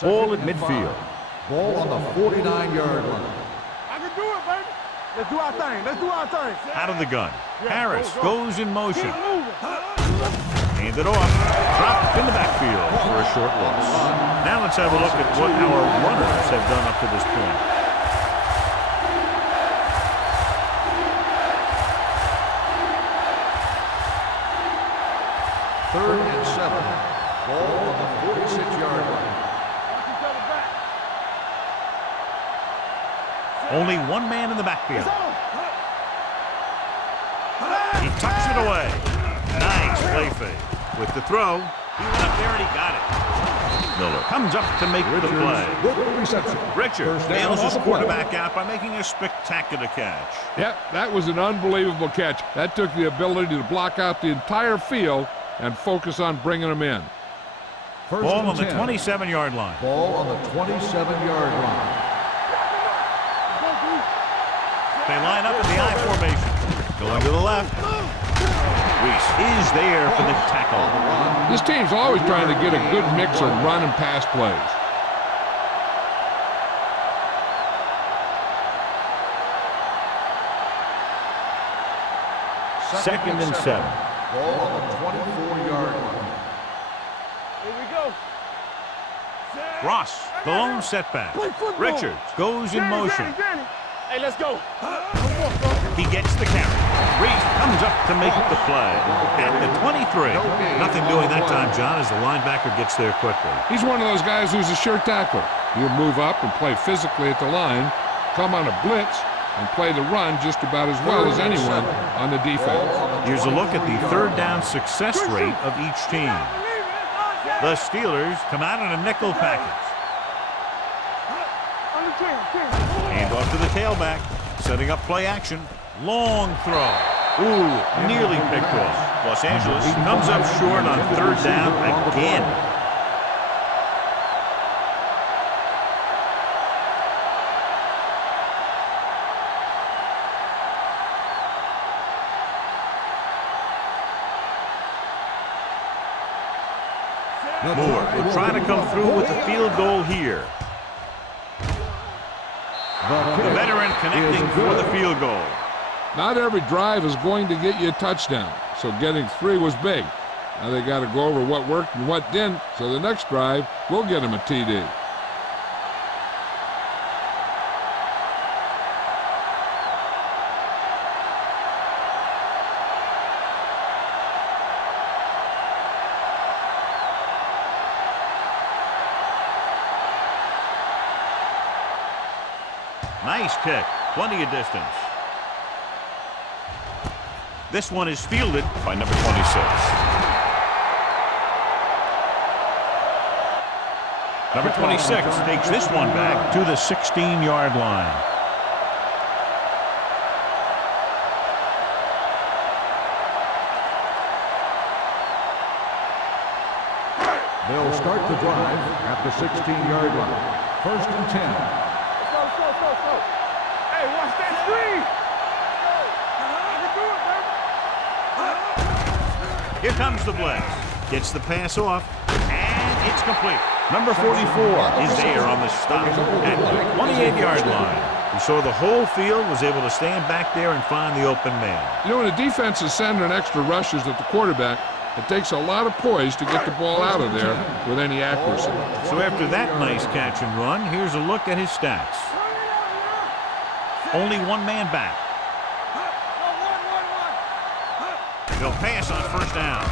Ball at midfield. Ball on the 49-yard line. I can do it, baby. Let's do our thing. Let's do our thing. Out of the gun. Harris goes in motion. Keep moving. Hand it off. Dropped in the backfield for a short loss. Now let's have a look at what our runners have done up to this point. Third and 7. Ball on the 46-yard line. Only one man in the backfield. He tucks it away. Nice play fake. With the throw, he went up there and he got it. Miller comes up to make the play. Richards nails his quarterback out by making a spectacular catch. Yep, that was an unbelievable catch. That took the ability to block out the entire field and focus on bringing them in. Ball on the 27-yard line. Ball on the 27-yard line. They line up in the I formation. Going to the left. Reese is there for the tackle. This team's always trying to get a good mix of run and pass plays. Second and 7. Ball on the 24-yard line. Here we go. Ross, the lone setback. Richards goes in motion. Hey, let's go. He gets the carry. Reese comes up to make the play. At the 23. Nothing doing that time, John, as the linebacker gets there quickly. He's one of those guys who's a sure tackler. He'll move up and play physically at the line, come on a blitz, and play the run just about as well as anyone on the defense. Here's a look at the third down success rate of each team. The Steelers come out in a nickel package. Hand off to the tailback, setting up play action. Long throw. Ooh, nearly picked off. Los Angeles comes up short on third down again. Moore will try to come through with the field goal here. The veteran connecting for the field goal. Not every drive is going to get you a touchdown, so getting 3 was big. Now they got to go over what worked and what didn't, so the next drive will get them a TD. Nice kick. Plenty of distance. This one is fielded by number 26. Number 26 takes this one back to the 16-yard line. They'll start the drive at the 16-yard line. First and 10. Go. Hey, watch that screen. Here comes the blitz. Gets the pass off, and it's complete. Number 44 is there on the stop at the 28-yard line. He saw the whole field, was able to stand back there and find the open man. You know, when a defense is sending extra rushers at the quarterback, it takes a lot of poise to get the ball out of there with any accuracy. So after that nice catch and run, here's a look at his stats. Only one man back. He'll pass on first down.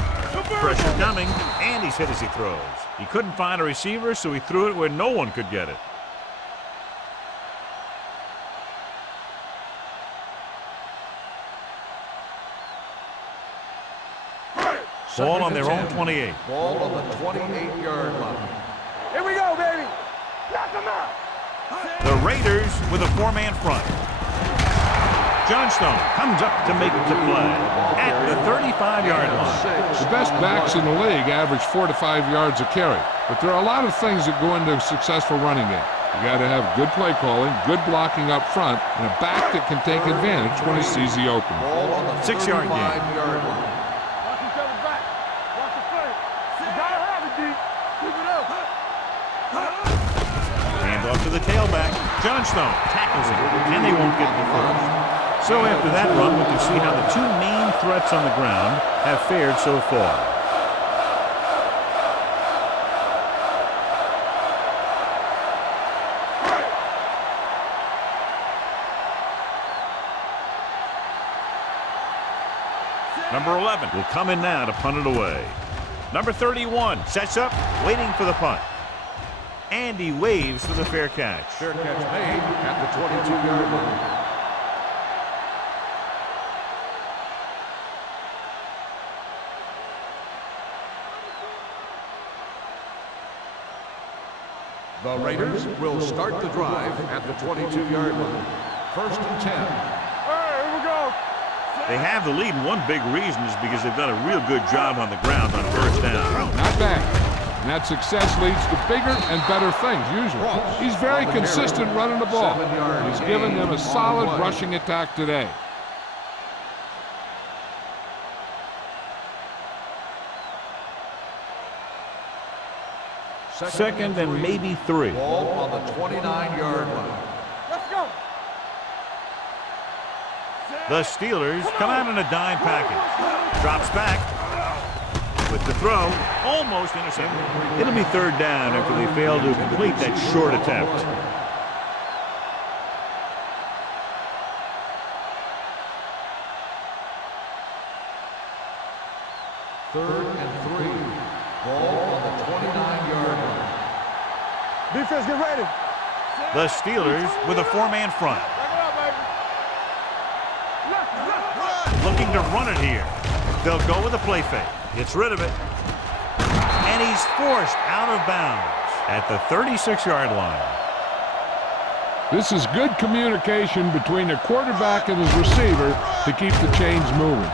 Pressure coming, and he's hit as he throws. He couldn't find a receiver, so he threw it where no one could get it. Ball on their own 28. Ball on the 28-yard line. Here we go, baby. Knock him out. The Raiders with a four-man front. Johnstone comes up to make the play at the 35-yard line. The best backs in the league average 4 to 5 yards a carry, but there are a lot of things that go into a successful running game. You got to have good play calling, good blocking up front, and a back that can take advantage when he sees the opening. Ball on the 6-yard gain. 35-yard line. Watch each other back. Watch the play. You gotta have it, D. Keep it up. Hand off to the tailback. Johnstone tackles him, and they won't get the first. So after that run, we can see how the two main threats on the ground have fared so far. Number 11 will come in now to punt it away. Number 31 sets up, waiting for the punt. And he waves for the fair catch. Fair catch made at the 22-yard line. The Raiders will start the drive at the 22-yard line. First and 10. All right, here we go. They have the lead, and one big reason is because they've done a real good job on the ground on first down. Not bad. And that success leads to bigger and better things, usually. He's very consistent running the ball. He's given them a solid rushing attack today. Second and maybe 3. Ball on the 29-yard line. Let's go. The Steelers come out in a dime package. Drops back. With the throw, almost intercepted. It'll be third down after they fail to complete that short attempt. Third and 3. Ball on the 29-yard line. Defense, get ready. The Steelers with a four-man front. Back it up, baby. Looking to run it here. They'll go with a play fake. Gets rid of it. And he's forced out of bounds at the 36-yard line. This is good communication between the quarterback and his receiver to keep the chains moving.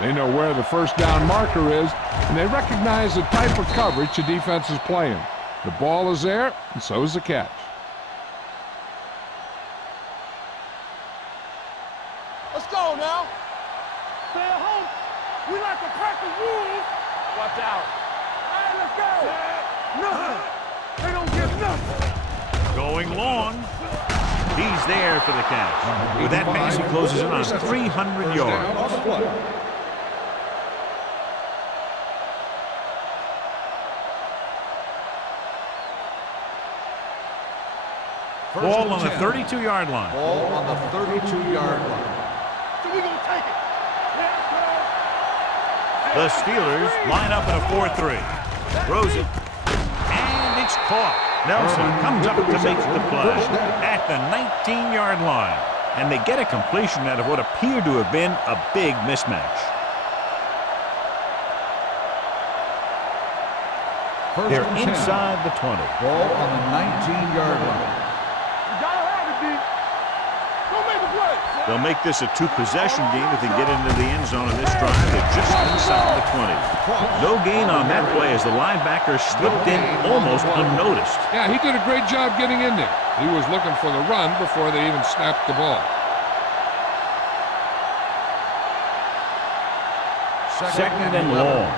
They know where the first down marker is, and they recognize the type of coverage the defense is playing. The ball is there, and so is the catch. Let's go now. Stay at home. We like to crack the rules. Watch out. All right, let's go. Nothing. They don't get nothing. Going long. He's there for the catch. With that pass, he closes in on 300 yards. Ball on the 32-yard line. Ball on the 32-yard line. So we gonna take it. The Steelers line up in a 4-3. Throws it. And it's caught. Nelson comes up to make the play at the 19-yard line. And they get a completion out of what appeared to have been a big mismatch. They're inside the 20. Ball on the 19-yard line. You gotta have it, D. Go make a play. They'll make this a two-possession game if they get into the end zone in this drive. They're just inside the 20. No gain on that play as the linebacker slipped in almost unnoticed. Yeah, he did a great job getting in there. He was looking for the run before they even snapped the ball. Second and long.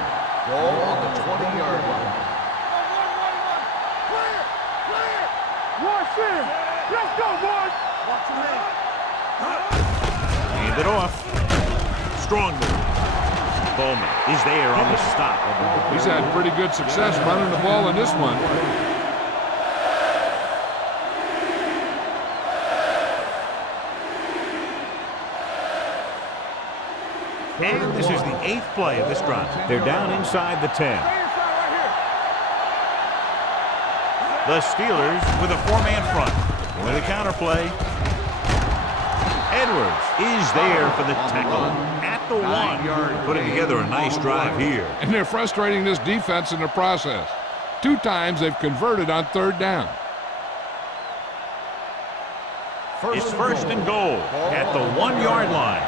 Ball on the 20-yard line. Clear. Rush in. Let's go, boys. Watch your man. Hand it off. Strong move. Bowman is there on the stop. He's had pretty good success running the ball in this one. And this is the 8th play of this drive. They're down inside the 10. Stay inside right here. The Steelers with a 4-man front. With a counterplay. Edwards is there for the tackle at the 1. Putting together a nice drive here. And they're frustrating this defense in the process. 2 times they've converted on 3rd down. It's first and goal at the 1-yard line.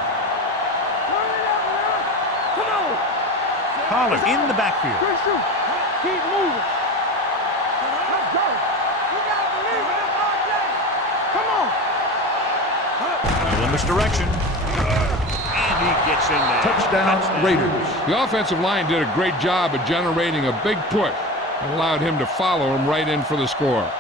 Come on. Pollard in the backfield. Good shoot. Keep moving. Let's go. You gotta believe in this all day. Come on. Give him misdirection. And he gets in there. Touchdown, Raiders. The offensive line did a great job of generating a big push and allowed him to follow him right in for the score.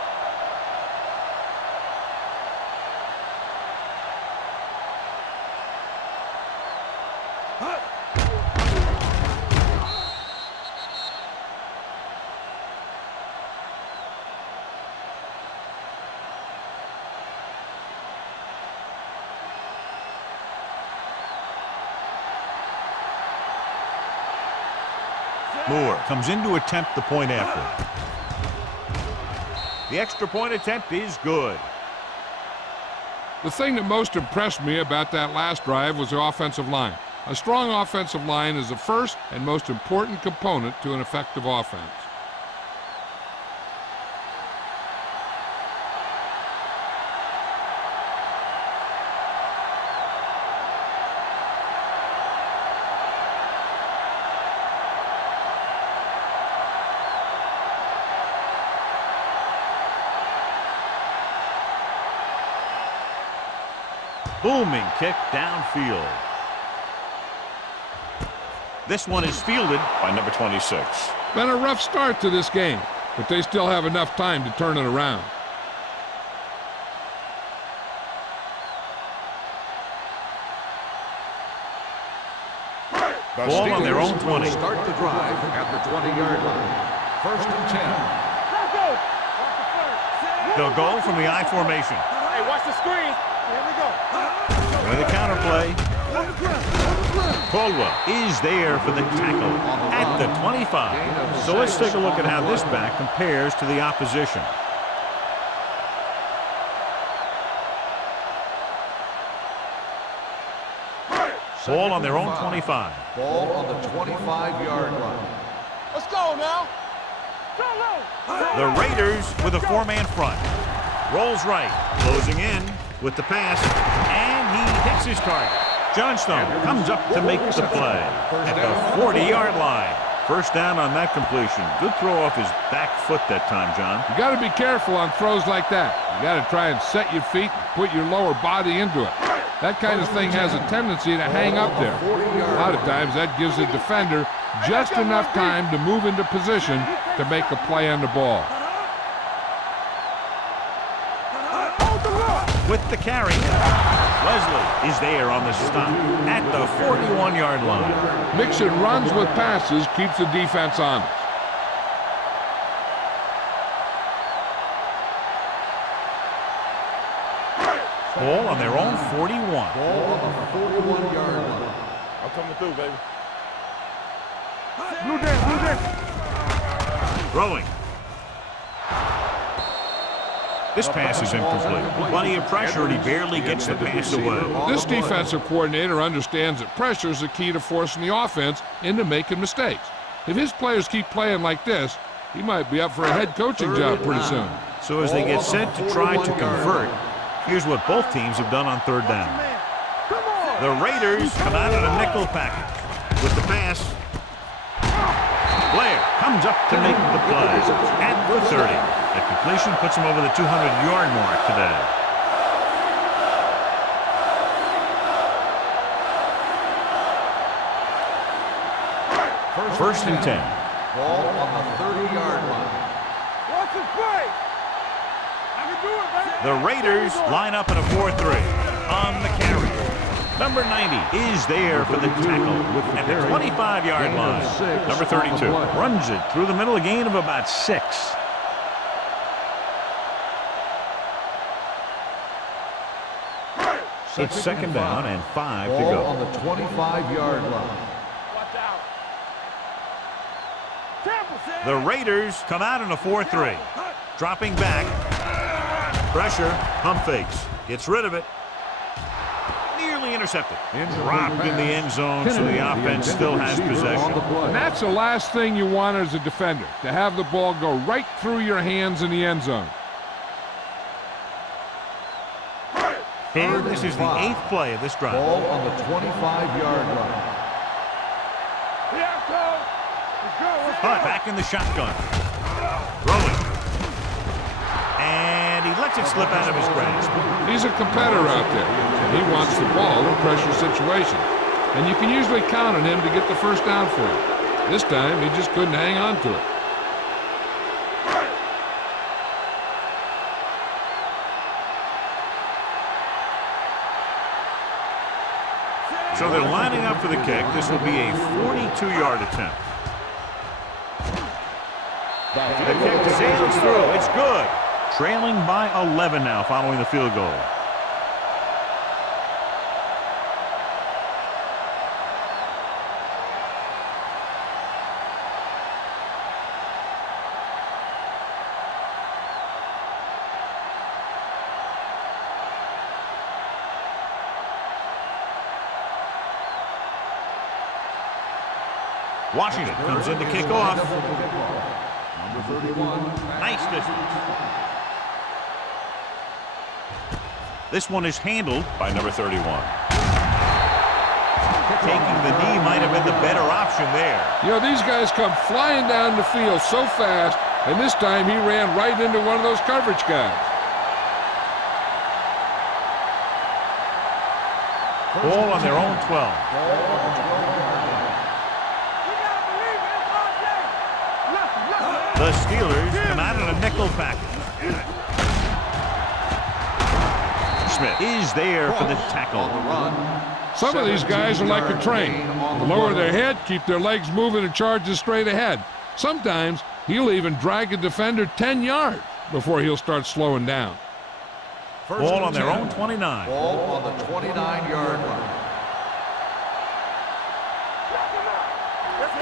Moore comes in to attempt the point after. The extra point attempt is good. The thing that most impressed me about that last drive was the offensive line. A strong offensive line is the first and most important component to an effective offense. Booming kick downfield. This one is fielded by number 26. Been a rough start to this game, but they still have enough time to turn it around. Ball on their own 20. Start the drive at the 20-yard line. First and 10. Let's go. Watch the first. They'll go from the I formation. Hey, watch the screen. Here we go. With a counterplay. Caldwell is there for the tackle at the 25. So let's take a look at how this back compares to the opposition. Ball on their own 25. Ball on the 25-yard line. Let's go now. The Raiders with a 4-man front. Rolls right, closing in with the pass, and he hits his target. Johnstone comes up to make the play at the 40-yard line. First down on that completion. Good throw off his back foot that time, John. You got to be careful on throws like that. You got to try and set your feet and put your lower body into it. That kind of thing has a tendency to hang up there. A lot of times that gives the defender just enough time to move into position to make a play on the ball. With the carry, Wesley is there on the stop at the 41-yard line. Mixing runs with passes keeps the defense honest. Ball on their own 41. Ball on the 41-yard line. I'm coming through, baby. Blue down, blue down. Throwing. This pass is incomplete. Plenty of pressure, and he barely gets the pass away. This defensive coordinator understands that pressure is the key to forcing the offense into making mistakes. If his players keep playing like this, he might be up for a head coaching job pretty soon. So as they get set to try to convert, here's what both teams have done on third down. The Raiders come out in a nickel package with the pass. Blair comes up to make the play at the 30. The completion puts him over the 200-yard mark today. First and 10. Ball on the 30-yard line. Watch the play. I can do it, man. The Raiders line up in a 4-3 on the carry. Number 90 is there for the tackle at the 25-yard line. Number 32 runs it through the middle, a gain of about 6. It's second down and 5 to go. On the 25-yard line. Watch out. The Raiders come out in a 4-3. Dropping back. Pressure. Pump fakes. Gets rid of it. Nearly intercepted. Dropped in the end zone, so the offense still has possession. And that's the last thing you want as a defender, to have the ball go right through your hands in the end zone. And this is the 8th play of this drive. Ball on the 25-yard line. Hunt back in the shotgun. Throwing. And he lets it slip out of his grasp. He's a competitor out there, and he wants the ball in pressure situations. And you can usually count on him to get the first down for you. This time, he just couldn't hang on to it. So they're lining up for the kick. This will be a 42-yard attempt. The kick sails through. It's good. Trailing by 11 now following the field goal. Washington comes in to kick off. Number 31. Nice distance. This one is handled by number 31. Taking the knee might have been the better option there. You know, these guys come flying down the field so fast, and this time he ran right into one of those coverage guys. Ball on their own 12. The Steelers come out in a nickel package. Smith is there for the tackle. Some of these guys are like a train. Lower their head, keep their legs moving, and charges straight ahead. Sometimes he'll even drag a defender 10 yards before he'll start slowing down. Ball on their own 29. Ball on the 29-yard line.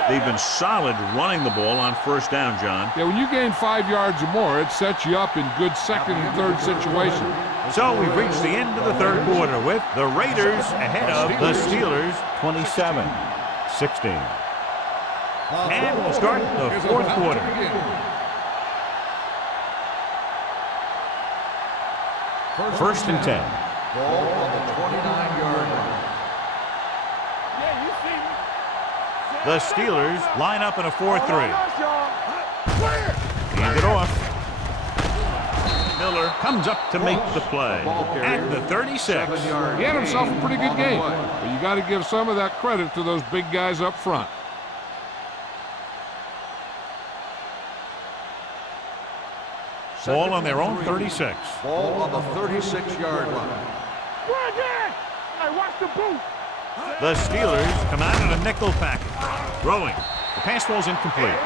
They've been solid running the ball on first down, John. Yeah, when you gain 5 yards or more, it sets you up in good second and third situations. So we've reached the end of the third quarter with the Raiders ahead of the Steelers 27-16. And we'll start the fourth quarter. First and 10. Ball on the 29-yard line. The Steelers line up in a 4-3. Hand it off. Miller comes up to make the play at the 36. He had himself a pretty good game, but you got to give some of that credit to those big guys up front. Ball on their own 36. Ball on the 36-yard line. Watch the boot. The Steelers come out in a nickel package. Throwing. The pass falls incomplete.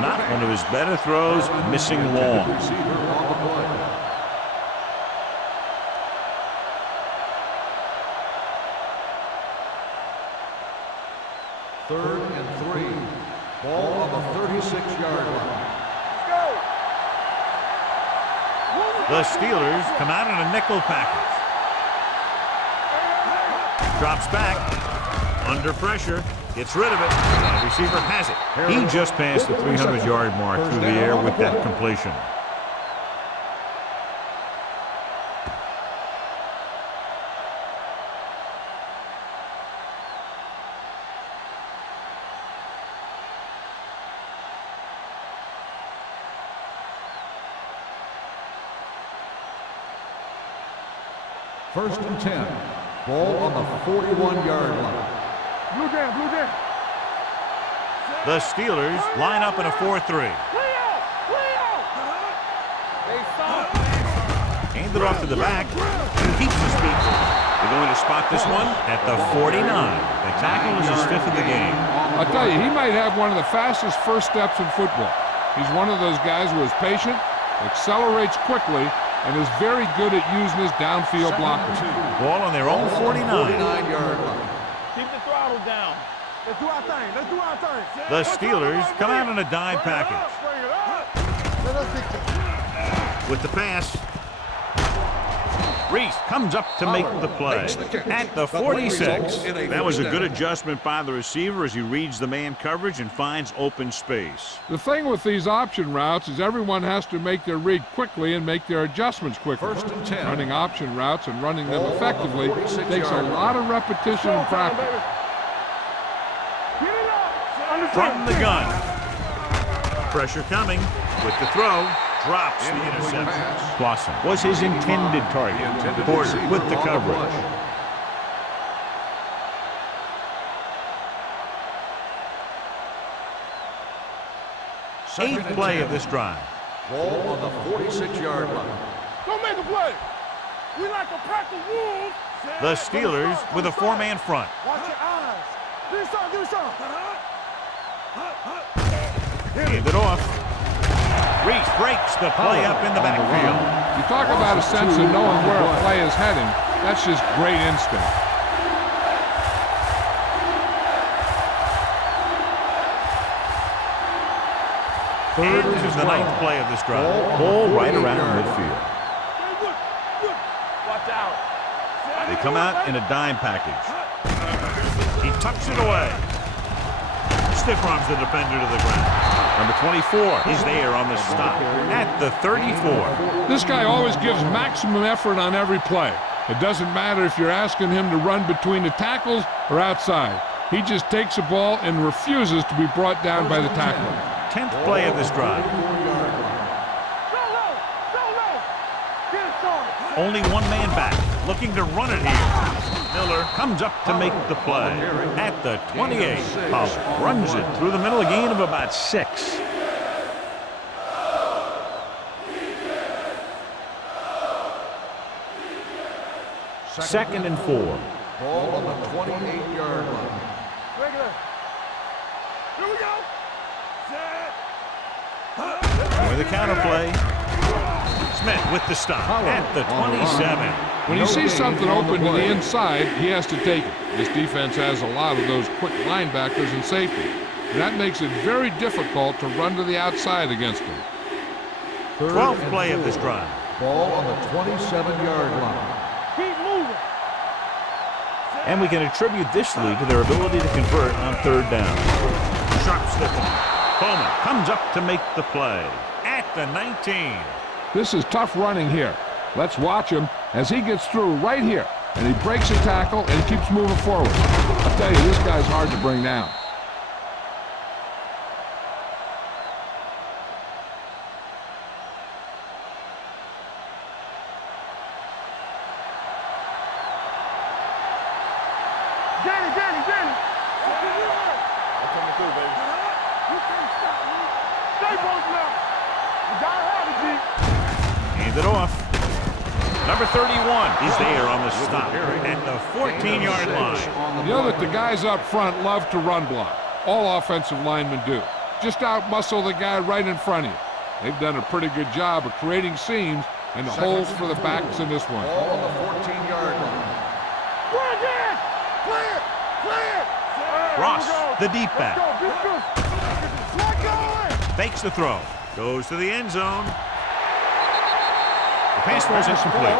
Not one of his better throws, missing long. Third and 3. Ball on the 36-yard line. Let's go. The Steelers come out in a nickel package. Drops back. Under pressure. Gets rid of it. And the receiver has it. He just passed the 300-yard mark through the air with that completion. First and 10. Ball on the 41-yard line. Blue down. The Steelers line up in a 4-3. Hand it off to the back. Keeps his feet. They're going to spot this one at the 49. The tackle is his 5th of the game. I'll tell you, he might have one of the fastest first steps in football. He's one of those guys who is patient, accelerates quickly, and is very good at using his downfield blockers. Ball on their own 49. 49-yard line. Keep the throttle down. Let's do our thing. The Steelers come out in a dime package. With the pass. Reese comes up to make the play at the 46. That was a good adjustment by the receiver as he reads the man coverage and finds open space. The thing with these option routes is everyone has to make their read quickly and make their adjustments quickly. First and 10. Running option routes and running them effectively takes a lot of repetition and practice. From the gun. Pressure coming with the throw. Drops the interception. Clausen was his intended target. Porter with the coverage. Eighth play of this drive. Ball on the 46-yard line. Don't make a play. We like a pack of wolves. The Steelers with a 4-man front. Watch your eyes. Do something. Hand it off. Reese breaks the play up in the backfield. You talk about a sense of knowing where a play is heading. That's just great instinct. And this is the 9th play of this drive. Ball right around midfield. Watch out. They come out in a dime package. He tucks it away. Stiff arms the defender to the ground. Number 24 is there on the stop at the 34. This guy always gives maximum effort on every play. It doesn't matter if you're asking him to run between the tackles or outside. He just takes the ball and refuses to be brought down by the tackler. 10th play of this drive. Only one man back, looking to run it here. Miller comes up to make the play at the 28. Pollard runs it through the middle, a gain of about 6. Second and 4. Ball on the 28-yard line. Regular. Here we go. With the counter play. Smith with the stop at the 27. When he sees something open to the inside, he has to take it. This defense has a lot of those quick linebackers and safety. And that makes it very difficult to run to the outside against them. 12th play of this drive. Ball on the 27-yard line. Keep moving. And we can attribute this lead to their ability to convert on 3rd down. Sharp slipping. Coleman comes up to make the play at the 19. This is tough running here. Let's watch him as he gets through right here. And he breaks a tackle and he keeps moving forward. I'll tell you, this guy's hard to bring down. Danny. I'm coming through, baby. You can't stop me. Stay close now. You gotta have it, G. Hand it off. Number 31 is there on the stop at the 14-yard line. You know that the guys up front love to run block. All offensive linemen do. Just out-muscle the guy right in front of you. They've done a pretty good job of creating seams and the holes for the backs in this one. Ball on the 14-yard line. Run again. Clear. Ross, the deep back. Let's go. Let go. Fakes the throw. Goes to the end zone. The pass falls incomplete.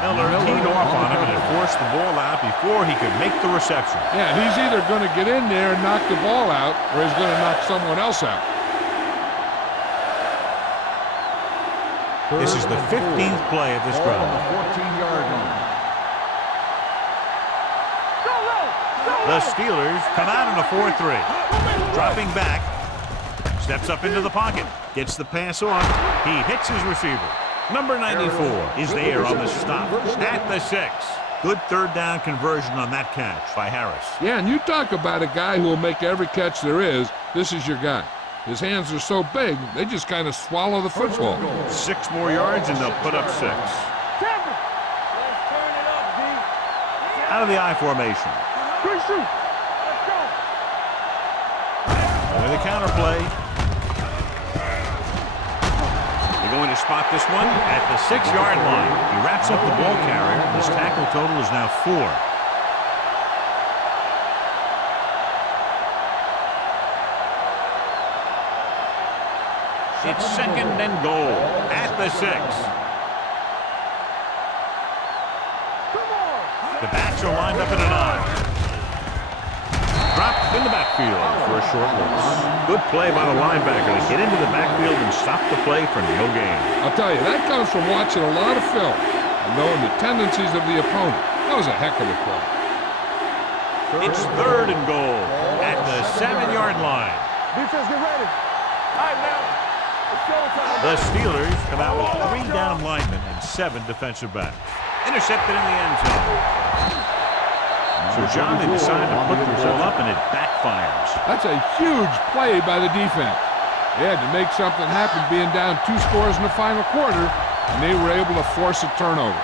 Miller teed off on him and had forced the ball out before he could make the reception. Yeah, he's either going to get in there and knock the ball out, or he's going to knock someone else out. This is the 15th play of this drive. 14-yard line. The Steelers come out in a 4-3. Dropping back. Steps up into the pocket. Gets the pass on. He hits his receiver. Number 94 is there on the stop at the 6. Good third down conversion on that catch by Harris. Yeah, and you talk about a guy who will make every catch there is. This is your guy. His hands are so big, they just kind of swallow the football. 6 more yards and they'll put up 6. Out of the I formation. With a counter play. They're going to spot this one at the 6-yard line. He wraps up the ball carrier. His tackle total is now 4. It's 2nd and goal at the 6. The backs are lined up in an I. Dropped in the backfield for a short loss. Good play by the linebacker to get into the backfield and stop the play for no gain. I'll tell you, that comes from watching a lot of film and knowing the tendencies of the opponent. That was a heck of a play. It's 3rd and goal at the 7-yard line. Defense, get ready. All right, now. The Steelers come out with 3 down linemen and 7 defensive backs. Intercepted in the end zone. So, John, they decide to put the ball up, and it backfires. That's a huge play by the defense. They had to make something happen being down 2 scores in the final quarter, and they were able to force a turnover.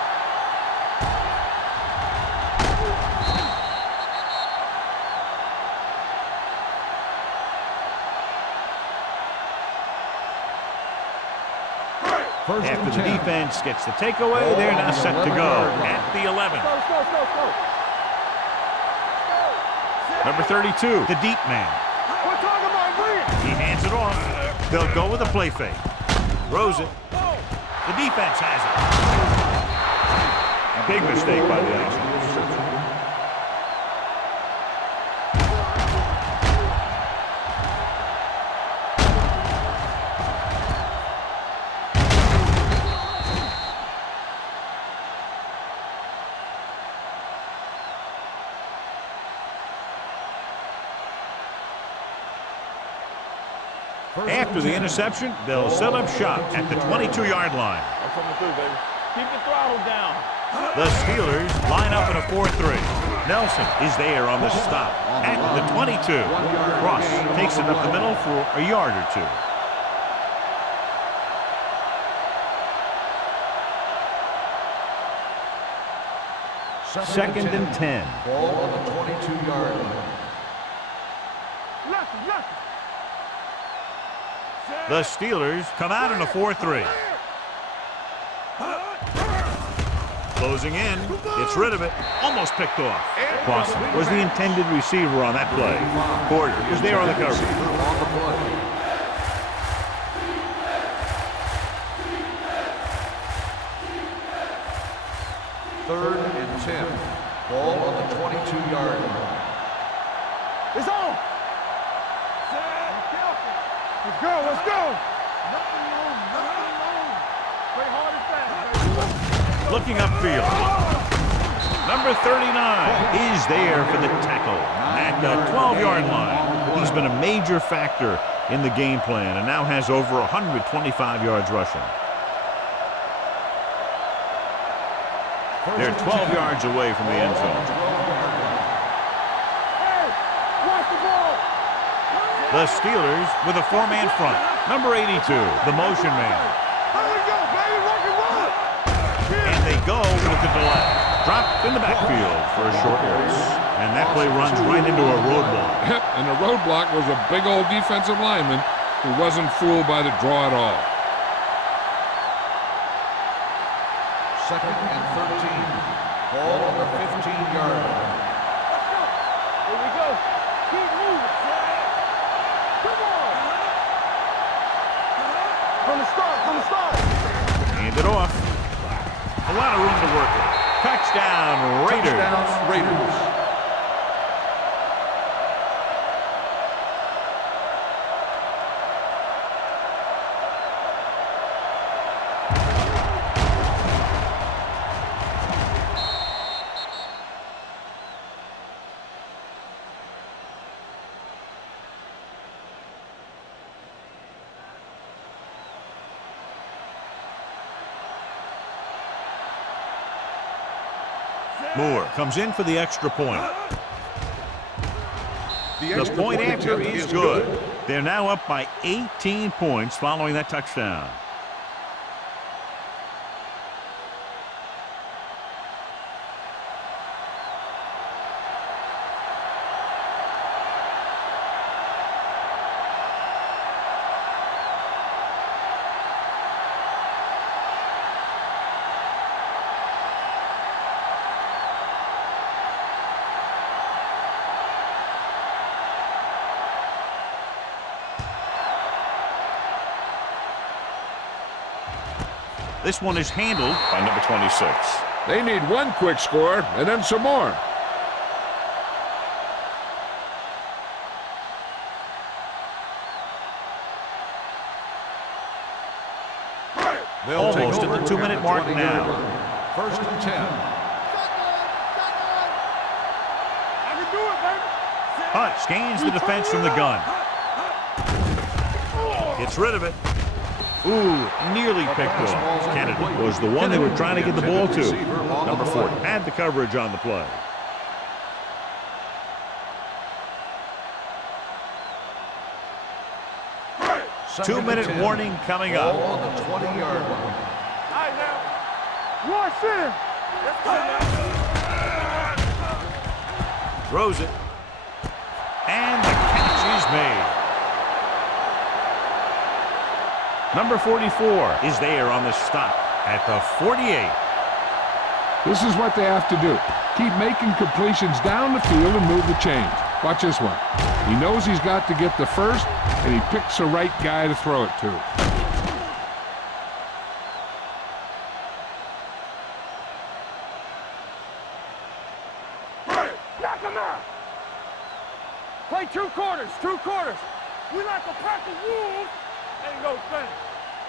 After the defense gets the takeaway, they're now set to go at the 11. Number 32, the deep man. He hands it off. They'll go with a play fake. Throws it. The defense has it. Big mistake by the Irish. After the interception, they'll set up shop at the 22-yard line. I'm coming through, baby. Keep the throttle down. The Steelers line up in a 4-3. Nelson is there on the stop at the 22. Cross takes it up the middle for a yard or 2. Second and 10. Ball on the 22-yard line. The Steelers come out in a 4-3. Closing in, gets rid of it, almost picked off. Clausen was the intended receiver on that play. Porter was there on the coverage. On the play. Third and 10. Ball on the 22-yard line. It's on. Let's go, let's go. Play hard and fast. Looking upfield. Number 39 is there for the tackle at the 12-yard line. He's been a major factor in the game plan and now has over 125 yards rushing. They're 12 yards away from the end zone. The Steelers with a 4-man front. Number 82, the motion man. And they go with the delay. Dropped in the backfield for a short loss. And that play runs right into a roadblock. Yep, and the roadblock was a big old defensive lineman who wasn't fooled by the draw at all. Second and 13. Ball on the 15-yard line. Here we go. Keep moving. Come on. From the start, Hand it off. A lot of room to work with. Touchdown, Raiders. Touchdown, Raiders. Moore comes in for the extra point. The point answer is good. They're now up by 18 points following that touchdown. This one is handled by number 26. They need one quick score and then some more. Almost at the 2-minute mark now. First and 10. I can do it, baby. Hunt scans the defense from the gun. Gets rid of it. Ooh, nearly picked off. Kennedy was the one they were trying to get the ball to. Number 40 had the coverage on the play. Two-minute warning coming up. On the 20-yard line. All right, now. Rush in. Let's go now. Throws it. And the catch is made. Number 44 is there on the stop at the 48. This is what they have to do. Keep making completions down the field and move the chains. Watch this one. He knows he's got to get the first, and he picks the right guy to throw it to. Knock him out. Play 2 quarters, 2 quarters. We like a pack of wolves. There you go, Finn.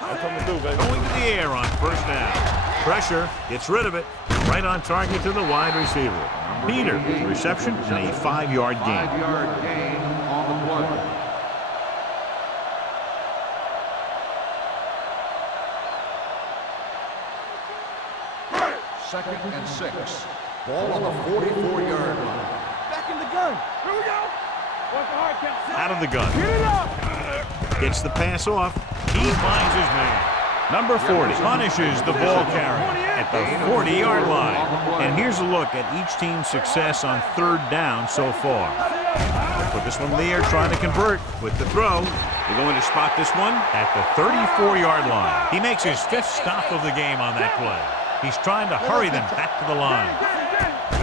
That's what I'm going to do, baby. Going to the air on first down. Pressure, gets rid of it. Right on target to the wide receiver. Peter, the reception, and a 5-yard gain. 5-yard gain on the play. Second and 6. Ball on the 44-yard line. Back in the gun. Here we go. What's the hard count? Out of the gun. Get it up. Gets the pass off. He finds his man. Number 40 punishes the ball carrier at the 40-yard line. And here's a look at each team's success on third down so far. Put this one in the air, trying to convert with the throw. They're going to spot this one at the 34-yard line. He makes his 5th stop of the game on that play. He's trying to hurry them back to the line.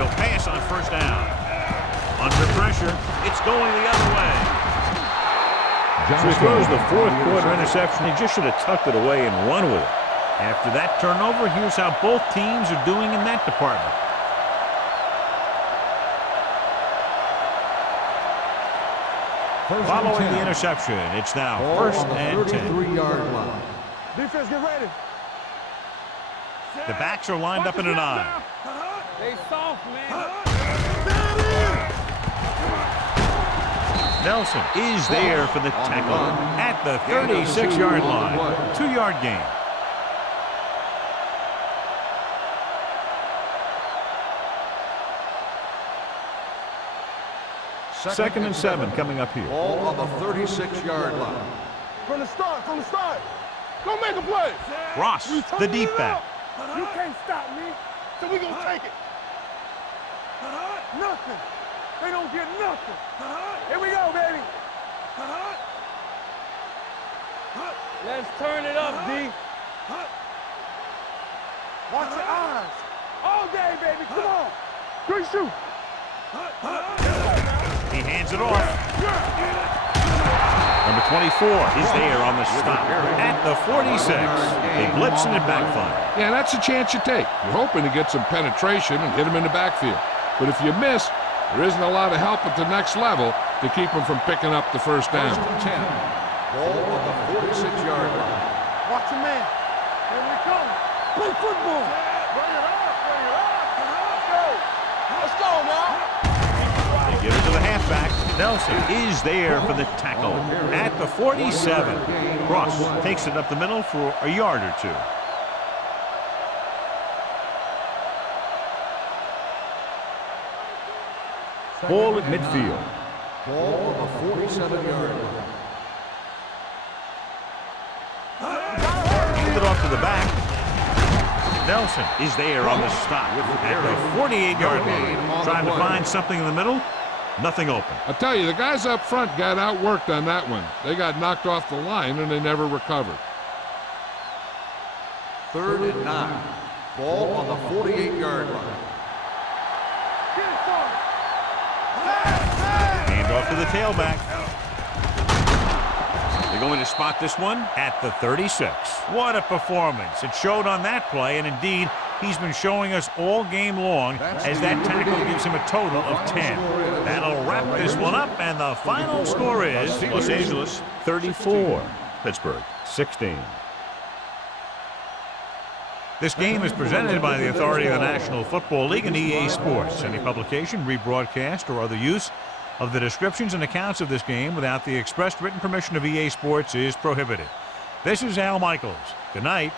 He'll pass on first down. Under pressure, it's going the other way. So he throws the 4th quarter interception. He just should have tucked it away and run with it. After that turnover, here's how both teams are doing in that department. Following the interception, it's now first and 10. 33-yard line. Defense, get ready. The backs are lined up in an eye. They soft, man. Nelson is there for the tackle at the 36-yard line. 2-yard gain. Second and 7 coming up here. Ball on the 36-yard line. From the start. Go make a play. Ross, the deep back. You can't stop me, so we gonna take it. Nothing. They don't get nothing. Here we go, baby. Let's turn it up, D. Watch your eyes. All day, baby. Come on. 3 shoot. He hands it off. Number 24 is there on the stop. At the 46, they blitz and it backfires. Yeah, that's a chance you take. You're hoping to get some penetration and hit him in the backfield. But if you miss, there isn't a lot of help at the next level to keep them from picking up the first down. First and 10. Ball on the 46-yard line. Watch your man. Here we come. Play football. Bring it up. Bring it up. Let's go. Let's go now. They give it to the halfback. Nelson is there for the tackle. At the 47, Cross takes it up the middle for a yard or two. Ball at midfield. Ball on the 47-yard line. Hand it off to the back. Nelson is there on the stop at the 48-yard line. Trying to find something in the middle. Nothing open. I tell you, the guys up front got outworked on that one. They got knocked off the line and they never recovered. 3rd and 9. Ball on the 48-yard line. Hand off to the tailback. They're going to spot this one at the 36. What a performance. It showed on that play, and indeed, he's been showing us all game long as that tackle gives him a total of 10. That'll wrap this one up, and the final score is Los Angeles 34, Pittsburgh 16. This game is presented by the authority of the National Football League and EA Sports. Any publication, rebroadcast, or other use of the descriptions and accounts of this game without the expressed written permission of EA Sports is prohibited. This is Al Michaels. Good night.